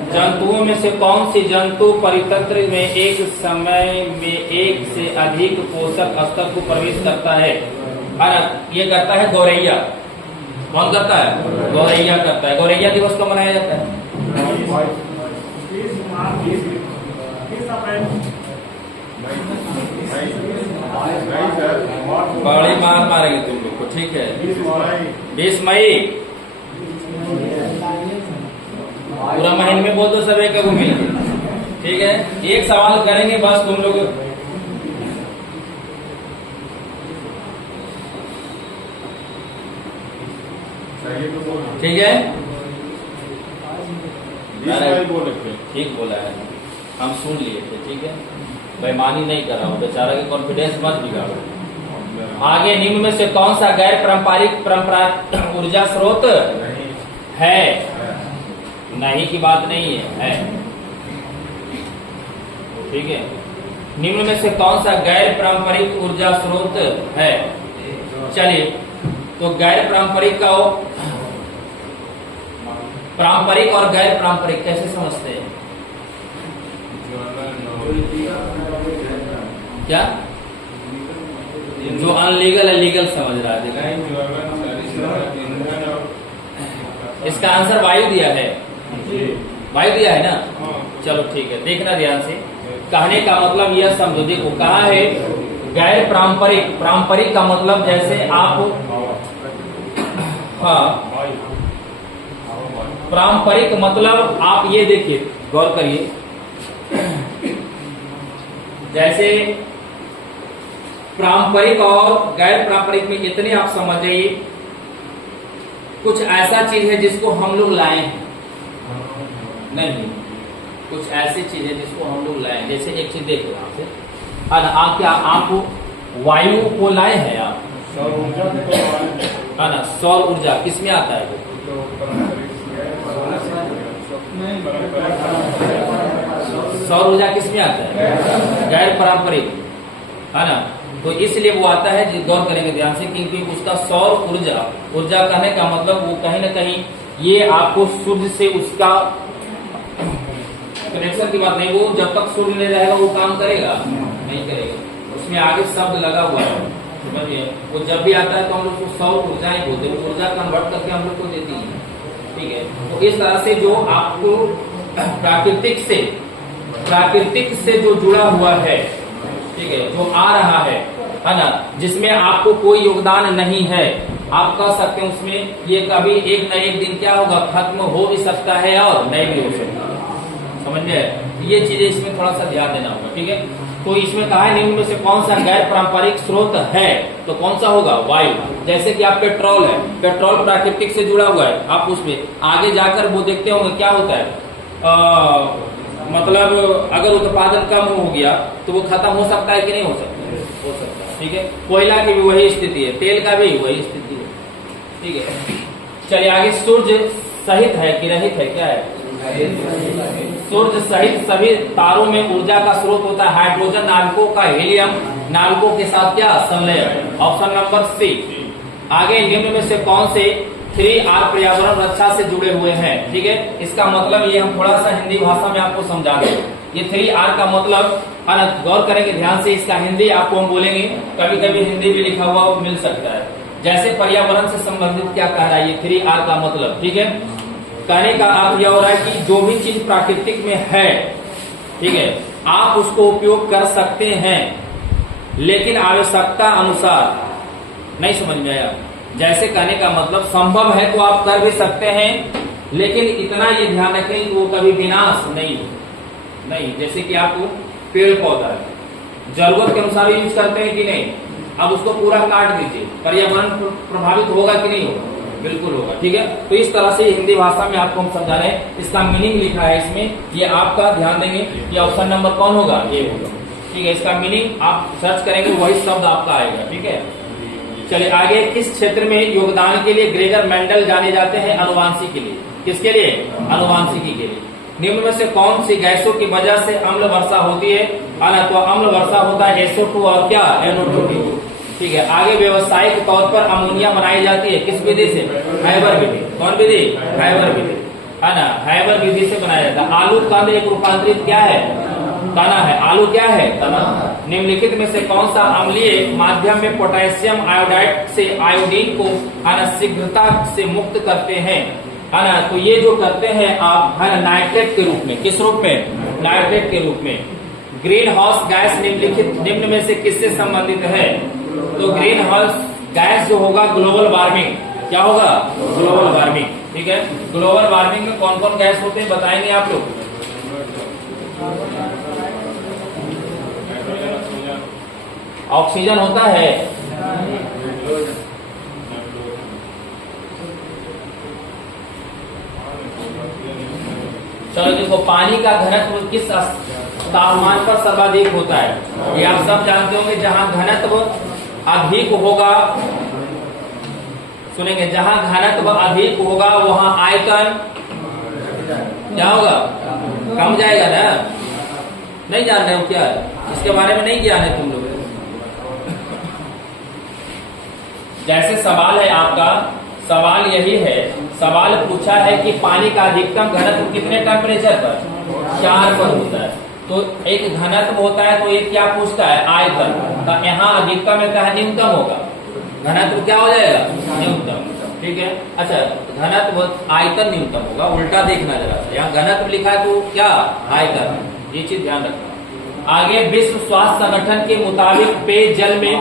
जंतुओं में से कौन सी जंतु परितंत्र में एक समय में एक से अधिक पोषक स्तर को प्रवेश करता है। ये करता है गौरैया। कौन करता है, गौरैया करता है। गौरैया दिवस कब मनाया जाता है, बड़ी मार मारेगी तुम लोग को, ठीक है, 20 मई। पूरा महीने में बोल दो सब एक को मिल, ठीक है। एक सवाल करेंगे बस तुम लोग, ठीक है। ठीक बोला है, हम सुन लिए थे, ठीक है। बेईमानी नहीं कर रहा हूँ, बेचारा के कॉन्फिडेंस मत बिगाड़ो। आगे निम्न में से कौन सा गैर पारंपरिक ऊर्जा स्रोत है, नहीं की बात नहीं है, ठीक है। निम्न में से कौन सा गैर पारंपरिक ऊर्जा स्रोत है। चलिए, तो गैर पारंपरिक का पारंपरिक और गैर पारंपरिक कैसे समझते हैं, क्या, जो अनलीगल है लीगल समझ रहा है। इसका आंसर वायु दिया है, वायु दिया है ना। चलो ठीक है, देखना ध्यान से। कहने का मतलब यह समझो, देखो कहा है गैर पारंपरिक। पारंपरिक का मतलब जैसे आप, हाँ, पारंपरिक मतलब आप ये देखिए, गौर करिए, जैसे पारंपरिक और गैर पारंपरिक में इतने आप समझ जाइए, कुछ ऐसा चीज है जिसको हम लोग लाए हैं, नहीं, कुछ ऐसी चीज है जिसको हम लोग लाए। जैसे एक चीज देख लो आपसे, आप क्या, आप वायु को लाए हैं आप, है ना। सौर ऊर्जा किसमें आता है, सौर ऊर्जा किसमें आता है, गैर पारंपरिक, है ना। तो इसलिए वो आता है, गौर करेंगे ध्यान से, क्योंकि उसका सौर ऊर्जा, ऊर्जा कहने का मतलब वो कहीं ना कहीं ये आपको सूर्य से उसका कनेक्शन की बात नहीं, वो जब तक सूर्य नहीं रहेगा वो काम करेगा नहीं करेगा, उसमें आगे शब्द लगा हुआ है, समझिए। वो जब भी आता है तो हम लोग को सौर ऊर्जा ही बोलते हैं, ऊर्जा कन्वर्ट करके हम लोग को देती है, ठीक है। तो इस तरह से जो आपको प्राकृतिक से जो जुड़ा हुआ है, ठीक है, जो आ रहा है ना, जिसमें आपको कोई योगदान नहीं है, आप कह सकते हैं उसमें ये कभी एक न एक दिन क्या होगा, खत्म हो भी सकता है और नहीं भी हो सकता, समझिए। ये चीजें इसमें थोड़ा सा ध्यान देना होगा, ठीक है। तो इसमें कहा है निम्न में से कौन सा गैर पारंपरिक स्रोत है, तो कौन सा होगा, वायु। जैसे कि आप पेट्रोल है, पेट्रोल प्राकृतिक से जुड़ा हुआ है, आप उसमें आगे जाकर वो देखते होंगे क्या होता है, मतलब अगर उत्पादन कम हो गया तो वो खत्म हो सकता है कि नहीं हो सकता, हो सकता है, ठीक है। कोयला की भी वही स्थिति है, तेल का भी वही स्थिति है, ठीक है। चलिए आगे, सूर्य सहित है कि रहित है, क्या है, सूर्य सहित सभी तारों में ऊर्जा का स्रोत होता है हाइड्रोजन नाभिकों का हीलियम नाभिकों के साथ क्या संलयन, ऑप्शन नंबर सी। आगे निम्न में से कौन से 3R पर्यावरण रक्षा से जुड़े हुए हैं, ठीक है। इसका मतलब ये हम थोड़ा सा हिंदी भाषा में आपको समझा दें। ये 3R का मतलब, गौर करेंगे ध्यान से, इसका हिंदी आपको हम बोलेंगे, कभी कभी हिंदी भी लिखा हुआ मिल सकता है। जैसे पर्यावरण से संबंधित क्या कह रहा है ये 3R का मतलब, ठीक है। कहने का अर्थ यह हो रहा है कि जो भी चीज प्राकृतिक में है, ठीक है, आप उसको उपयोग कर सकते हैं, लेकिन आवश्यकता अनुसार। नहीं समझ में आया? जैसे कहने का मतलब संभव है तो आप कर भी सकते हैं, लेकिन इतना ये ध्यान रखें कि वो कभी विनाश नहीं। जैसे कि आप पेड़ पौधा है, जरूरत के अनुसार यूज करते हैं कि नहीं, अब उसको पूरा काट दीजिए, पर्यावरण प्रभावित होगा कि नहीं होगा, बिल्कुल होगा, ठीक है। तो इस तरह से हिंदी भाषा में आपको हम समझा रहे हैं, इसका मीनिंग लिखा है इसमें, ये आपका ध्यान देंगे, ये ऑप्शन नंबर कौन होगा, ये होगा, ठीक है। इसका मीनिंग आप सर्च करेंगे वही शब्द आपका आएगा, ठीक है। चलिए आगे, किस क्षेत्र में योगदान के लिए ग्रेगर मेंडल जाने जाते हैं? अनुवांशिकी के लिए। किसके लिए? अनुवांशिकी के लिए। निम्न में से कौन सी गैसों की वजह से अम्ल वर्षा होती है? तो अम्ल वर्षा होता है SO2 और क्या? NO2। ठीक है। आगे, व्यवसायिक तौर पर अमोनिया बनाई जाती है किस विधि से? हैबर विधि। कौन विधि? हैबर विधि, है ना। हैबर विधि से बनाया जाता है। आलू कंद एक रूपांतरित क्या है? तना है। आलू क्या है? तना। निम्नलिखित में से कौन सा अम्लीय माध्यम में पोटेशियम आयोडाइड से आयोडीन को शीघ्रता से मुक्त करते हैं? है ना। तो ये जो करते हैं आप, है ना, नाइट्रेट के रूप में। किस रूप में? नाइट्रेट के रूप में। ग्रीन हाउस गैस निम्न में से किससे संबंधित है? तो ग्रीन हाउस गैस जो होगा ग्लोबल वार्मिंग, क्या होगा? Global warming. ठीक है। ग्लोबल वार्मिंग में कौन कौन गैस होते हैं बताएंगे आप लोग? ऑक्सीजन होता है, चलो देखो, पानी का घनत्व किस तापमान पर सर्वाधिक होता है? ये आप सब जानते होंगे। जहां घनत्व अधिक होगा, सुनेंगे, जहां घनत्व अधिक होगा वहां आयतन क्या होगा? कम जाएगा ना। नहीं जान रहे हो क्या? इसके बारे में नहीं ज्ञान है तुम लोग? जैसे सवाल है आपका, सवाल यही है, सवाल पूछा है कि पानी का अधिकतम घनत्व कितने टेम्परेचर पर? 4 पर होता है। तो एक घनत्व होता है, तो ये क्या पूछता है? आयतन। तो यहाँ अधिकतम में क्या है? न्यूनतम होगा। घनत्व क्या हो जाएगा? न्यूनतम। ठीक है। अच्छा, घनत्व आयतन न्यूनतम होगा, उल्टा देखना जरा सा। यहाँ घनत्व लिखा है तो क्या? आयतन। ये चीज ध्यान रखना। आगे, विश्व स्वास्थ्य संगठन के मुताबिक पेयजल में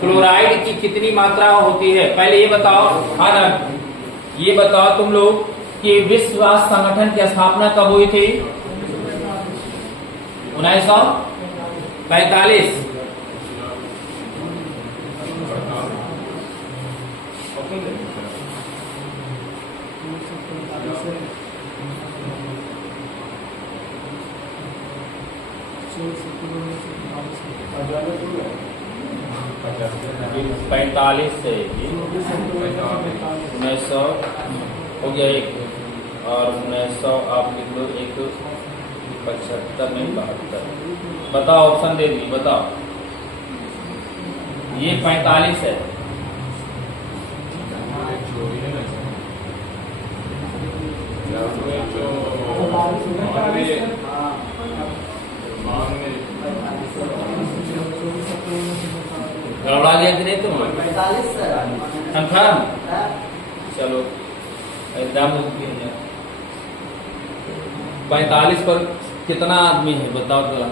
क्लोराइड की कितनी मात्रा होती है? पहले ये बताओ, हाँ ना, ये बताओ तुम लोग कि विश्व स्वास्थ्य संगठन की स्थापना कब हुई थी? 1945। पैंतालीस से 1900 हो गया एक, और 1900 आप लिख लो, एक 75 नहीं 72। बताओ, ऑप्शन दे दी, बताओ। ये 45 है। गड़बड़ा गया कि नहीं तुम? 45 कंफर्म? चलो एकदम 45 पर कितना आदमी है बताओ जरा।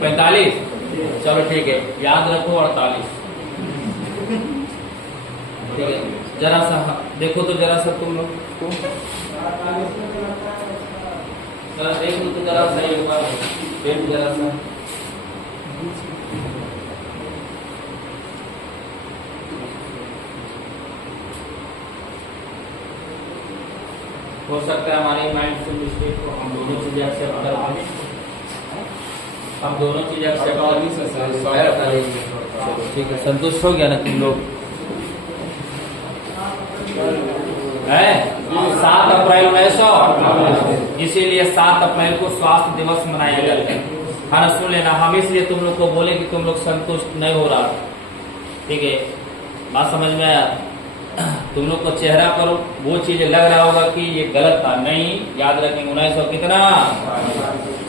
45? चलो ठीक है, याद रखो 48। ठीक है, जरा सा देखो तो, जरा सा तुम लोग को जरा देख लो तो जरा सही होगा। वेट जरा सा, हो सकता है हमारे माइंड से मिस्टेक हो, हम दोनों चीजें एक्सेप्ट कर पाए, हम दोनों चीजें एक्सेप्ट कर। ठीक है, संतुष्ट हो गया ना तुम लोग? है 7 अप्रैल 1900, इसीलिए 7 अप्रैल को स्वास्थ्य दिवस मनाया जाता है। हाँ, सुन लेना, हम इसलिए तुम लोग को बोले कि तुम लोग संतुष्ट नहीं हो रहा। ठीक है, बात समझ में आया? तुम लोग को चेहरा पर वो चीज लग रहा होगा कि ये गलत था, नहीं, याद रखेंगे 1900 कितना,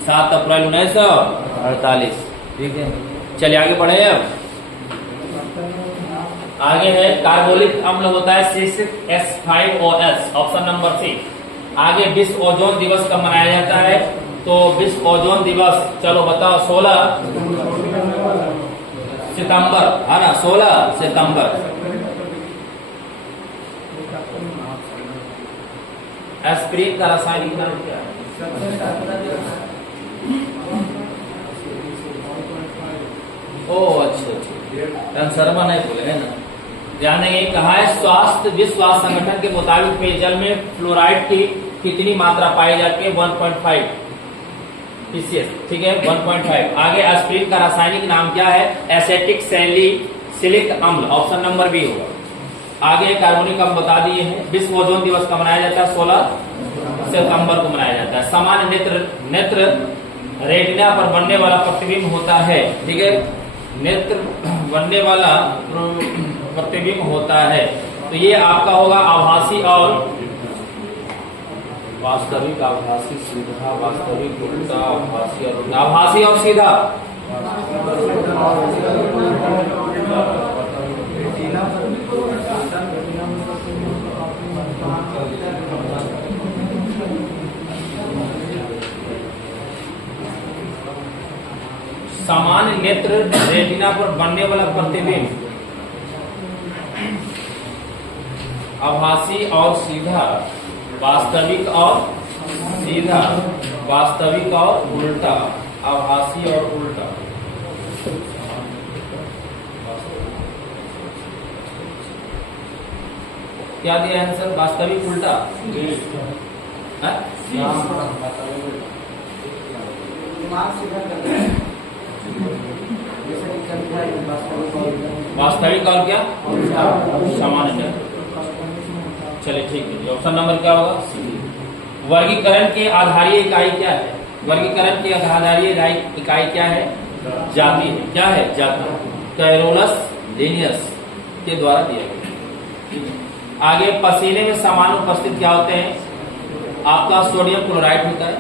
7 अप्रैल 1948। ठीक है, चलिए आगे बढ़े। अब आगे है कार्बोलिक अम्ल होता है C6H5OS, ऑप्शन नंबर सी। आगे विश्व ओजोन दिवस कब मनाया जाता है? तो विश्व ओजोन दिवस, चलो बताओ, 16 सितंबर, है ना, 16 सितंबर। एस्पिरिन का रासायनिक नाम क्या है? ओ अच्छा, शर्मा नहीं बोले है ना, ध्यान देंगे, कहा है विश्व स्वास्थ्य संगठन के मुताबिक पेयजल में फ्लोराइड की कितनी मात्रा पाई जाती है? 1.5 पीसीएस, ठीक है 1.5। आगे एस्पिरिन का रासायनिक नाम क्या है? एसेटिक सैलिसिलिक अम्ल, ऑप्शन नंबर बी होगा। आगे कार्बोनिक अम्ल बता दिए हैं। विश्व ओजोन दिवस कब मनाया जाता है? 16 सितंबर को मनाया जाता है। सामान्य नेत्र रेटिना पर बनने वाला प्रतिबिंब होता है, ठीक है, नेत्र बनने वाला प्रतिबिंब होता है। तो ये आपका होगा आभासी और वास्तविक, आभासी सीधा, वास्तविक उल्टा, आभासी और उल्टा, आभासी और सीधा। सामान्य नेत्र रेटिना पर बनने वाला प्रतिबिंब आभासी और सीधा, वास्तविक और सीधा, वास्तविक और उल्टा, आभासी और उल्टा। क्या दिया है सर? वास्तविक उल्टा, वास्तविक और क्या? सामान्य। चलिए ठीक है, ऑप्शन नंबर क्या होगा? वर्गीकरण के आधारीय इकाई क्या है? वर्गीकरण की आधारीय इकाई क्या है? जाति है। क्या है? जाति। कैरोलस लिनियस के द्वारा दिया गया। आगे पसीने में समानुपस्थित क्या होते हैं? आपका सोडियम क्लोराइड होता है,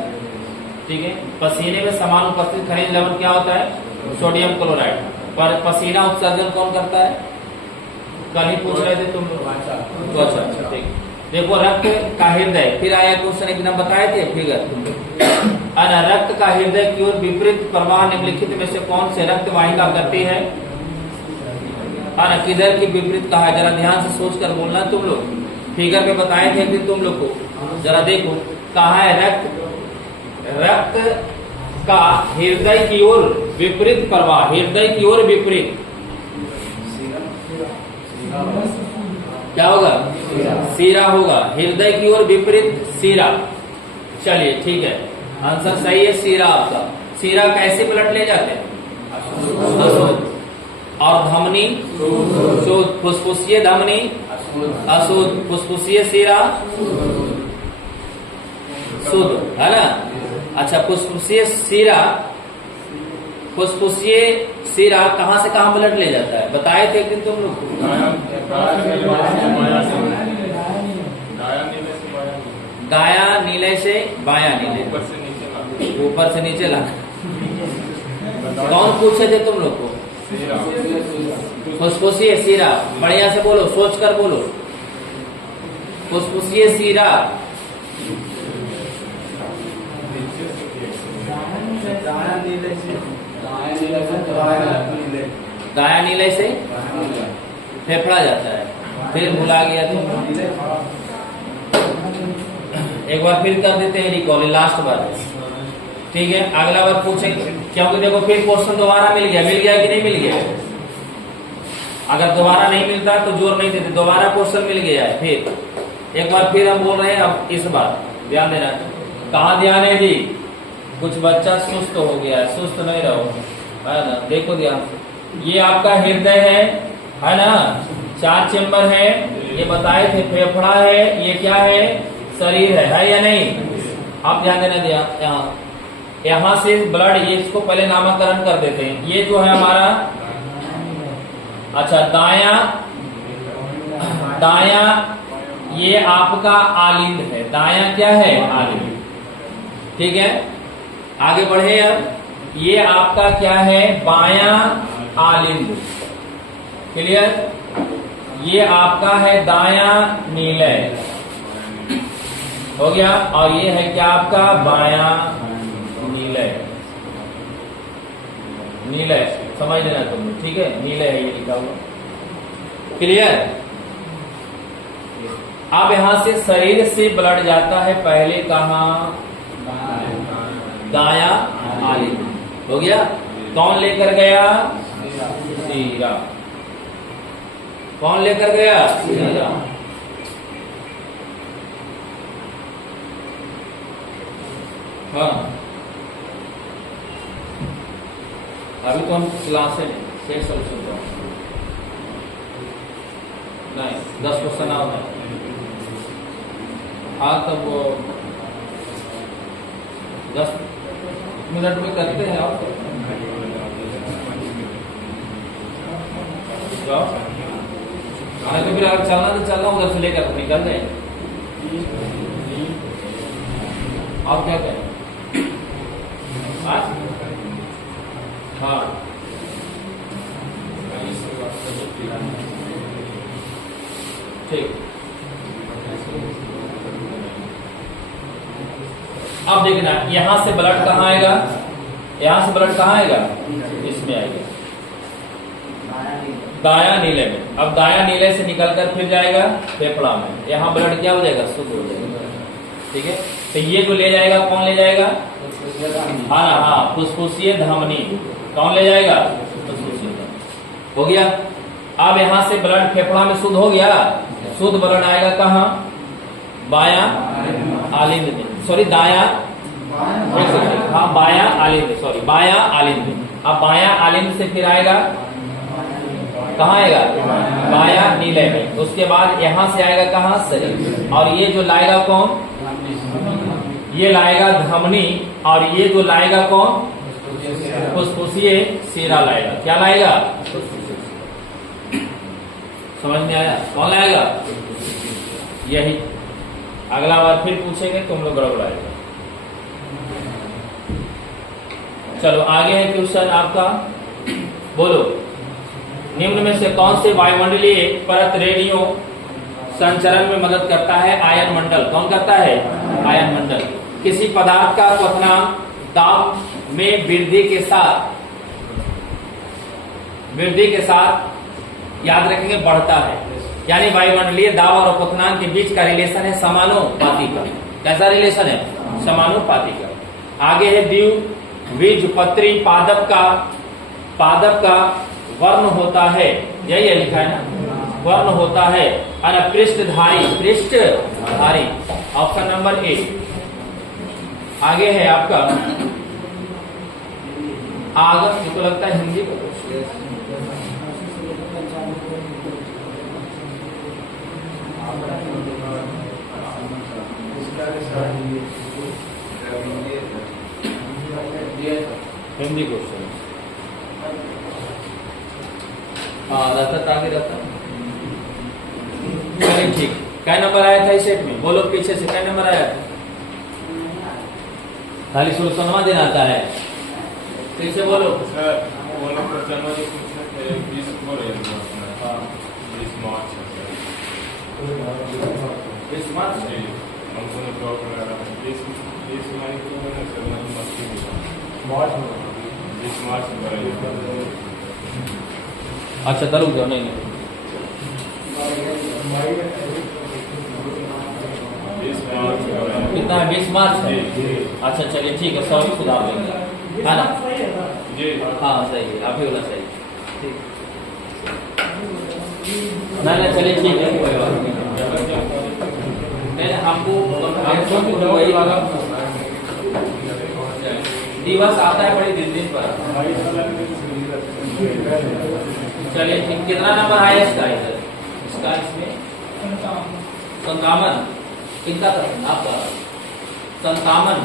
ठीक है। पसीने में समानुपस्थित खनिज लवण क्या होता है? Sodium chloride. पर पसीना उत्सर्जन कौन करता है? कल ही पूछ रहे थे तुम लोग। अच्छा ठीक। देखो रक्त का हृदय, फिर आया क्वेश्चन एक दिन बताए थे फिगर। रक्त का हृदय की ओर विपरीत प्रवाह निम्नलिखित में से कौन से रक्त वाहिका करती है? किधर की विपरीत कहा है? जरा ध्यान से सोच कर बोलना तुम लोग। फिगर में बताए थे एक दिन तुम लोग को, जरा देखो कहा है रक्त का हृदय की ओर विपरीत प्रवाह, हृदय की ओर विपरीत क्या होगा? सीरा होगा। हृदय की ओर विपरीत सीरा। चलिए ठीक है, आंसर सही है सीरा आपका। सीरा कैसे ब्लड ले जाते हैं? अशुद्ध। और धमनी शुद्ध। फुसफुसीय धमनी अशुद्ध, फुसफुसीय सीरा शुद्ध, है ना? अच्छा, फुसफुसीय सीरा कहां से कहां ब्लड ले जाता है? बताए थे एक दिन तुम लोग। दाया नीले से बाया नीले, ऊपर से नीचे ला। कौन पूछे थे तुम लोग को? फुसफुसीय सीरा। बढ़िया से बोलो, सोच कर बोलो। फुसफुसीय सीरा दाया नीले से फेफड़ा जाता है। फिर भुला गया तुम। एक बार फिर कर देते हैं रिकॉल, लास्ट बार, ठीक है। अगला बार पूछेंगे, क्योंकि देखो फिर क्वेश्चन दोबारा मिल गया कि नहीं मिल गया? अगर दोबारा नहीं मिलता तो जोर नहीं देते, दोबारा क्वेश्चन मिल गया है। फिर एक बार फिर हम बोल रहे हैं, अब इस बार ध्यान देना। कहाँ ध्यान है जी? कुछ बच्चा सुस्त हो गया है, सुस्त नहीं रहो, है ना? देखो ध्यान से, ये आपका हृदय है ना? 4 चेम्बर है, ये बताए थे। फेफड़ा है, ये क्या है? शरीर है या नहीं? आप ध्यान देना। यहाँ से ब्लड, ये इसको पहले नामकरण कर देते हैं। ये जो है हमारा, अच्छा दाया ये आपका आलिंद है। दाया क्या है? आलिंद, ठीक है। आगे बढ़े अब। ये आपका क्या है? बाया आलिंद, क्लियर। ये आपका है दाया नीलय, हो गया। और ये है क्या आपका? बाया नीलय। नीलय समझ लेना तुम, ठीक है। नीलय है ये लिखा हुआ, क्लियर। अब यहां से शरीर से ब्लड जाता है पहले कहाँ? दाया आलिंद, हो गया। कौन लेकर गया? सीरा, कौन लेकर गया? हाँ, अभी तो हम क्लास है सेट सोल्यूशन तो नहीं 10 क्वेश्चन आओ है। हाँ, तब वो 10 मिनट में करते हैं। और जाओ, तो फिर अगर चलना तो चलना, उधर से लेकर तो निकल जाए। आप क्या कहें? हाँ, ठीक। अब देखना, यहां से ब्लड कहाँ आएगा? यहां से ब्लड कहाँ आएगा? इसमें आएगा, दाया नीले में। अब दाया नीले से निकलकर फिर जाएगा फेफड़ा में। यहाँ ब्लड क्या हो जाएगा? शुद्ध हो जाएगा। ठीक है, तो ये जो ले जाएगा, कौन ले जाएगा? हाँ ना, हाँ, फुसफुसीय धमनी। कौन ले जाएगा? फुसफुसीय धमनी। हो गया। अब यहाँ से ब्लड फेफड़ा में शुद्ध हो गया। शुद्ध ब्लड आएगा कहाँ? बाया आलिंद में, सॉरी दाया, हाँ बाया आलिंद, सॉरी बाया आलिंद में। अब बाया आलिंद से फिर आएगा कहाँ आएगा? बाया नीले में। उसके बाद यहां से आएगा कहाँ? शरीर। और ये जो लाएगा कौन? ये लाएगा धमनी। और ये जो लाएगा कौन? फुसफुसीय शिरा लाएगा। क्या लाएगा? समझ में आया? कौन लाएगा? यही। अगला बार फिर पूछेंगे तुम लोग गड़बड़ाएगा। चलो आगे है क्वेश्चन आपका। बोलो, निम्न में से कौन से वायुमंडलीय परत रेडियो संचरण में मदद करता है? आयन मंडल। कौन करता है? आयन मंडल। किसी पदार्थ का क्वथनांक दाब में वृद्धि के साथ याद रखेंगे बढ़ता है। यानी वायुमंडलीय दाब और क्वथनांक के बीच का रिलेशन है समानुपाती का। कैसा रिलेशन है? समानुपाती का। आगे है द्विबीजपत्री पादप का वर्ण होता है, यही लिखा है ना, वर्ण होता है पृष्ठधारी। Option number A. आगे है आपका आगत, मुझको लगता है हिंदी को हिंदी क्वेश्चन। हाँ, रहता आगे रहता। चलिए ठीक। क्या नंबर आया था इस सेट में? बोलो पीछे से, क्या नंबर आया था? खाली सोलसनवा दिन आता है। फिर से बोलो। अच्छा तरुक जाओ। नहीं कितना है? 20 मार्च है। अच्छा चलिए ठीक है, सॉरी सुधार देंगे, है ना? हाँ सही है, आप ही बोला सही। ठीक, नहीं चलिए ठीक है, कोई बात नहीं। हमको वही वाला दिवस आता है बड़ी दिन पर। चलिए ठीक। कितना नंबर आया इसका? इधर इसका इसमें 57। कितना था आपका? 57।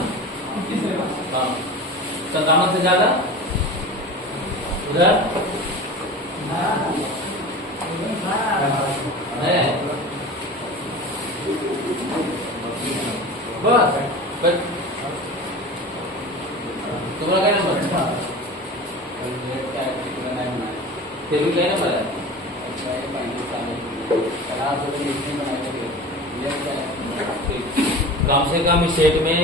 हाँ, 57 से ज्यादा उधर बस तुम्हारा क्या नंबर? फिर भी क्या नंबर है? कम से कम इस सेट में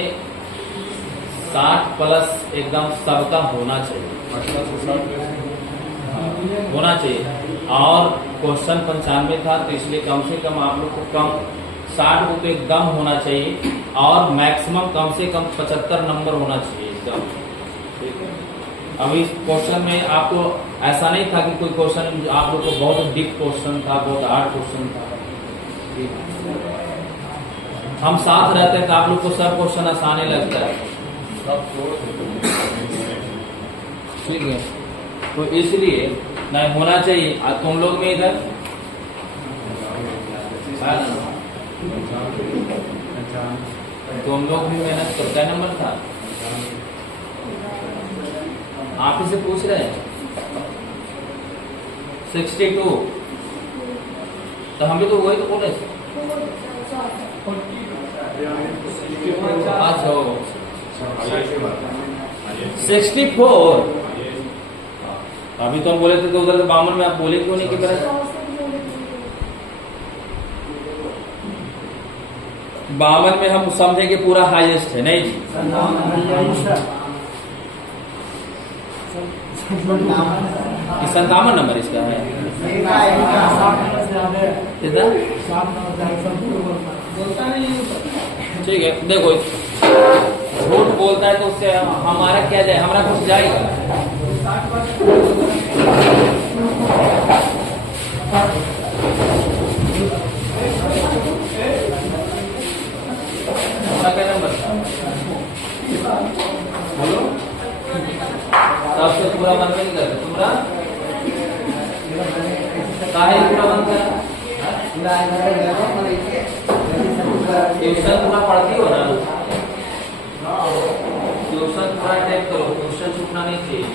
60 प्लस एकदम सबका होना चाहिए। और क्वेश्चन 95 था, तो इसलिए कम से कम आप लोग को कम 60 को तो एकदम होना चाहिए। और मैक्सिमम कम से कम 75 नंबर होना चाहिए एकदम। ठीक है। अब इस क्वेश्चन में आपको ऐसा नहीं था कि कोई क्वेश्चन आप लोग को बहुत डीप क्वेश्चन था, बहुत हार्ड क्वेश्चन था। हम साथ रहते हैं तो आप लोग को सब क्वेश्चन आसानी लगता है, ठीक है। तो इसलिए नहीं होना चाहिए। आज तुम लोग में इधर तुम लोग भी मेहनत कर, क्या नंबर था आप ही से पूछ रहे हैं? 62। तो हम भी तो वही तो बोले। अच्छा 64। अभी तो हम बोले थे तो उधर 52 में आप बोले क्यों नहीं कि मेरा 52 में हम समझे कि पूरा हाईएस्ट है, नहीं जी? 57 नंबर इसका है। कितना? ठीक है, देखो झूठ बोलता है तो उससे हमारा क्या जाए, हमारा कुछ जाएगा? क्या नंबर बोलो? सबसे पूरा बंद नहीं करते पूरा, काहे पूरा बंद करा? ट्यूशन पूरा पढ़ती हो ना, ट्यूशन पूरा टेक करो, क्वेश्चन छूटना नहीं चाहिए।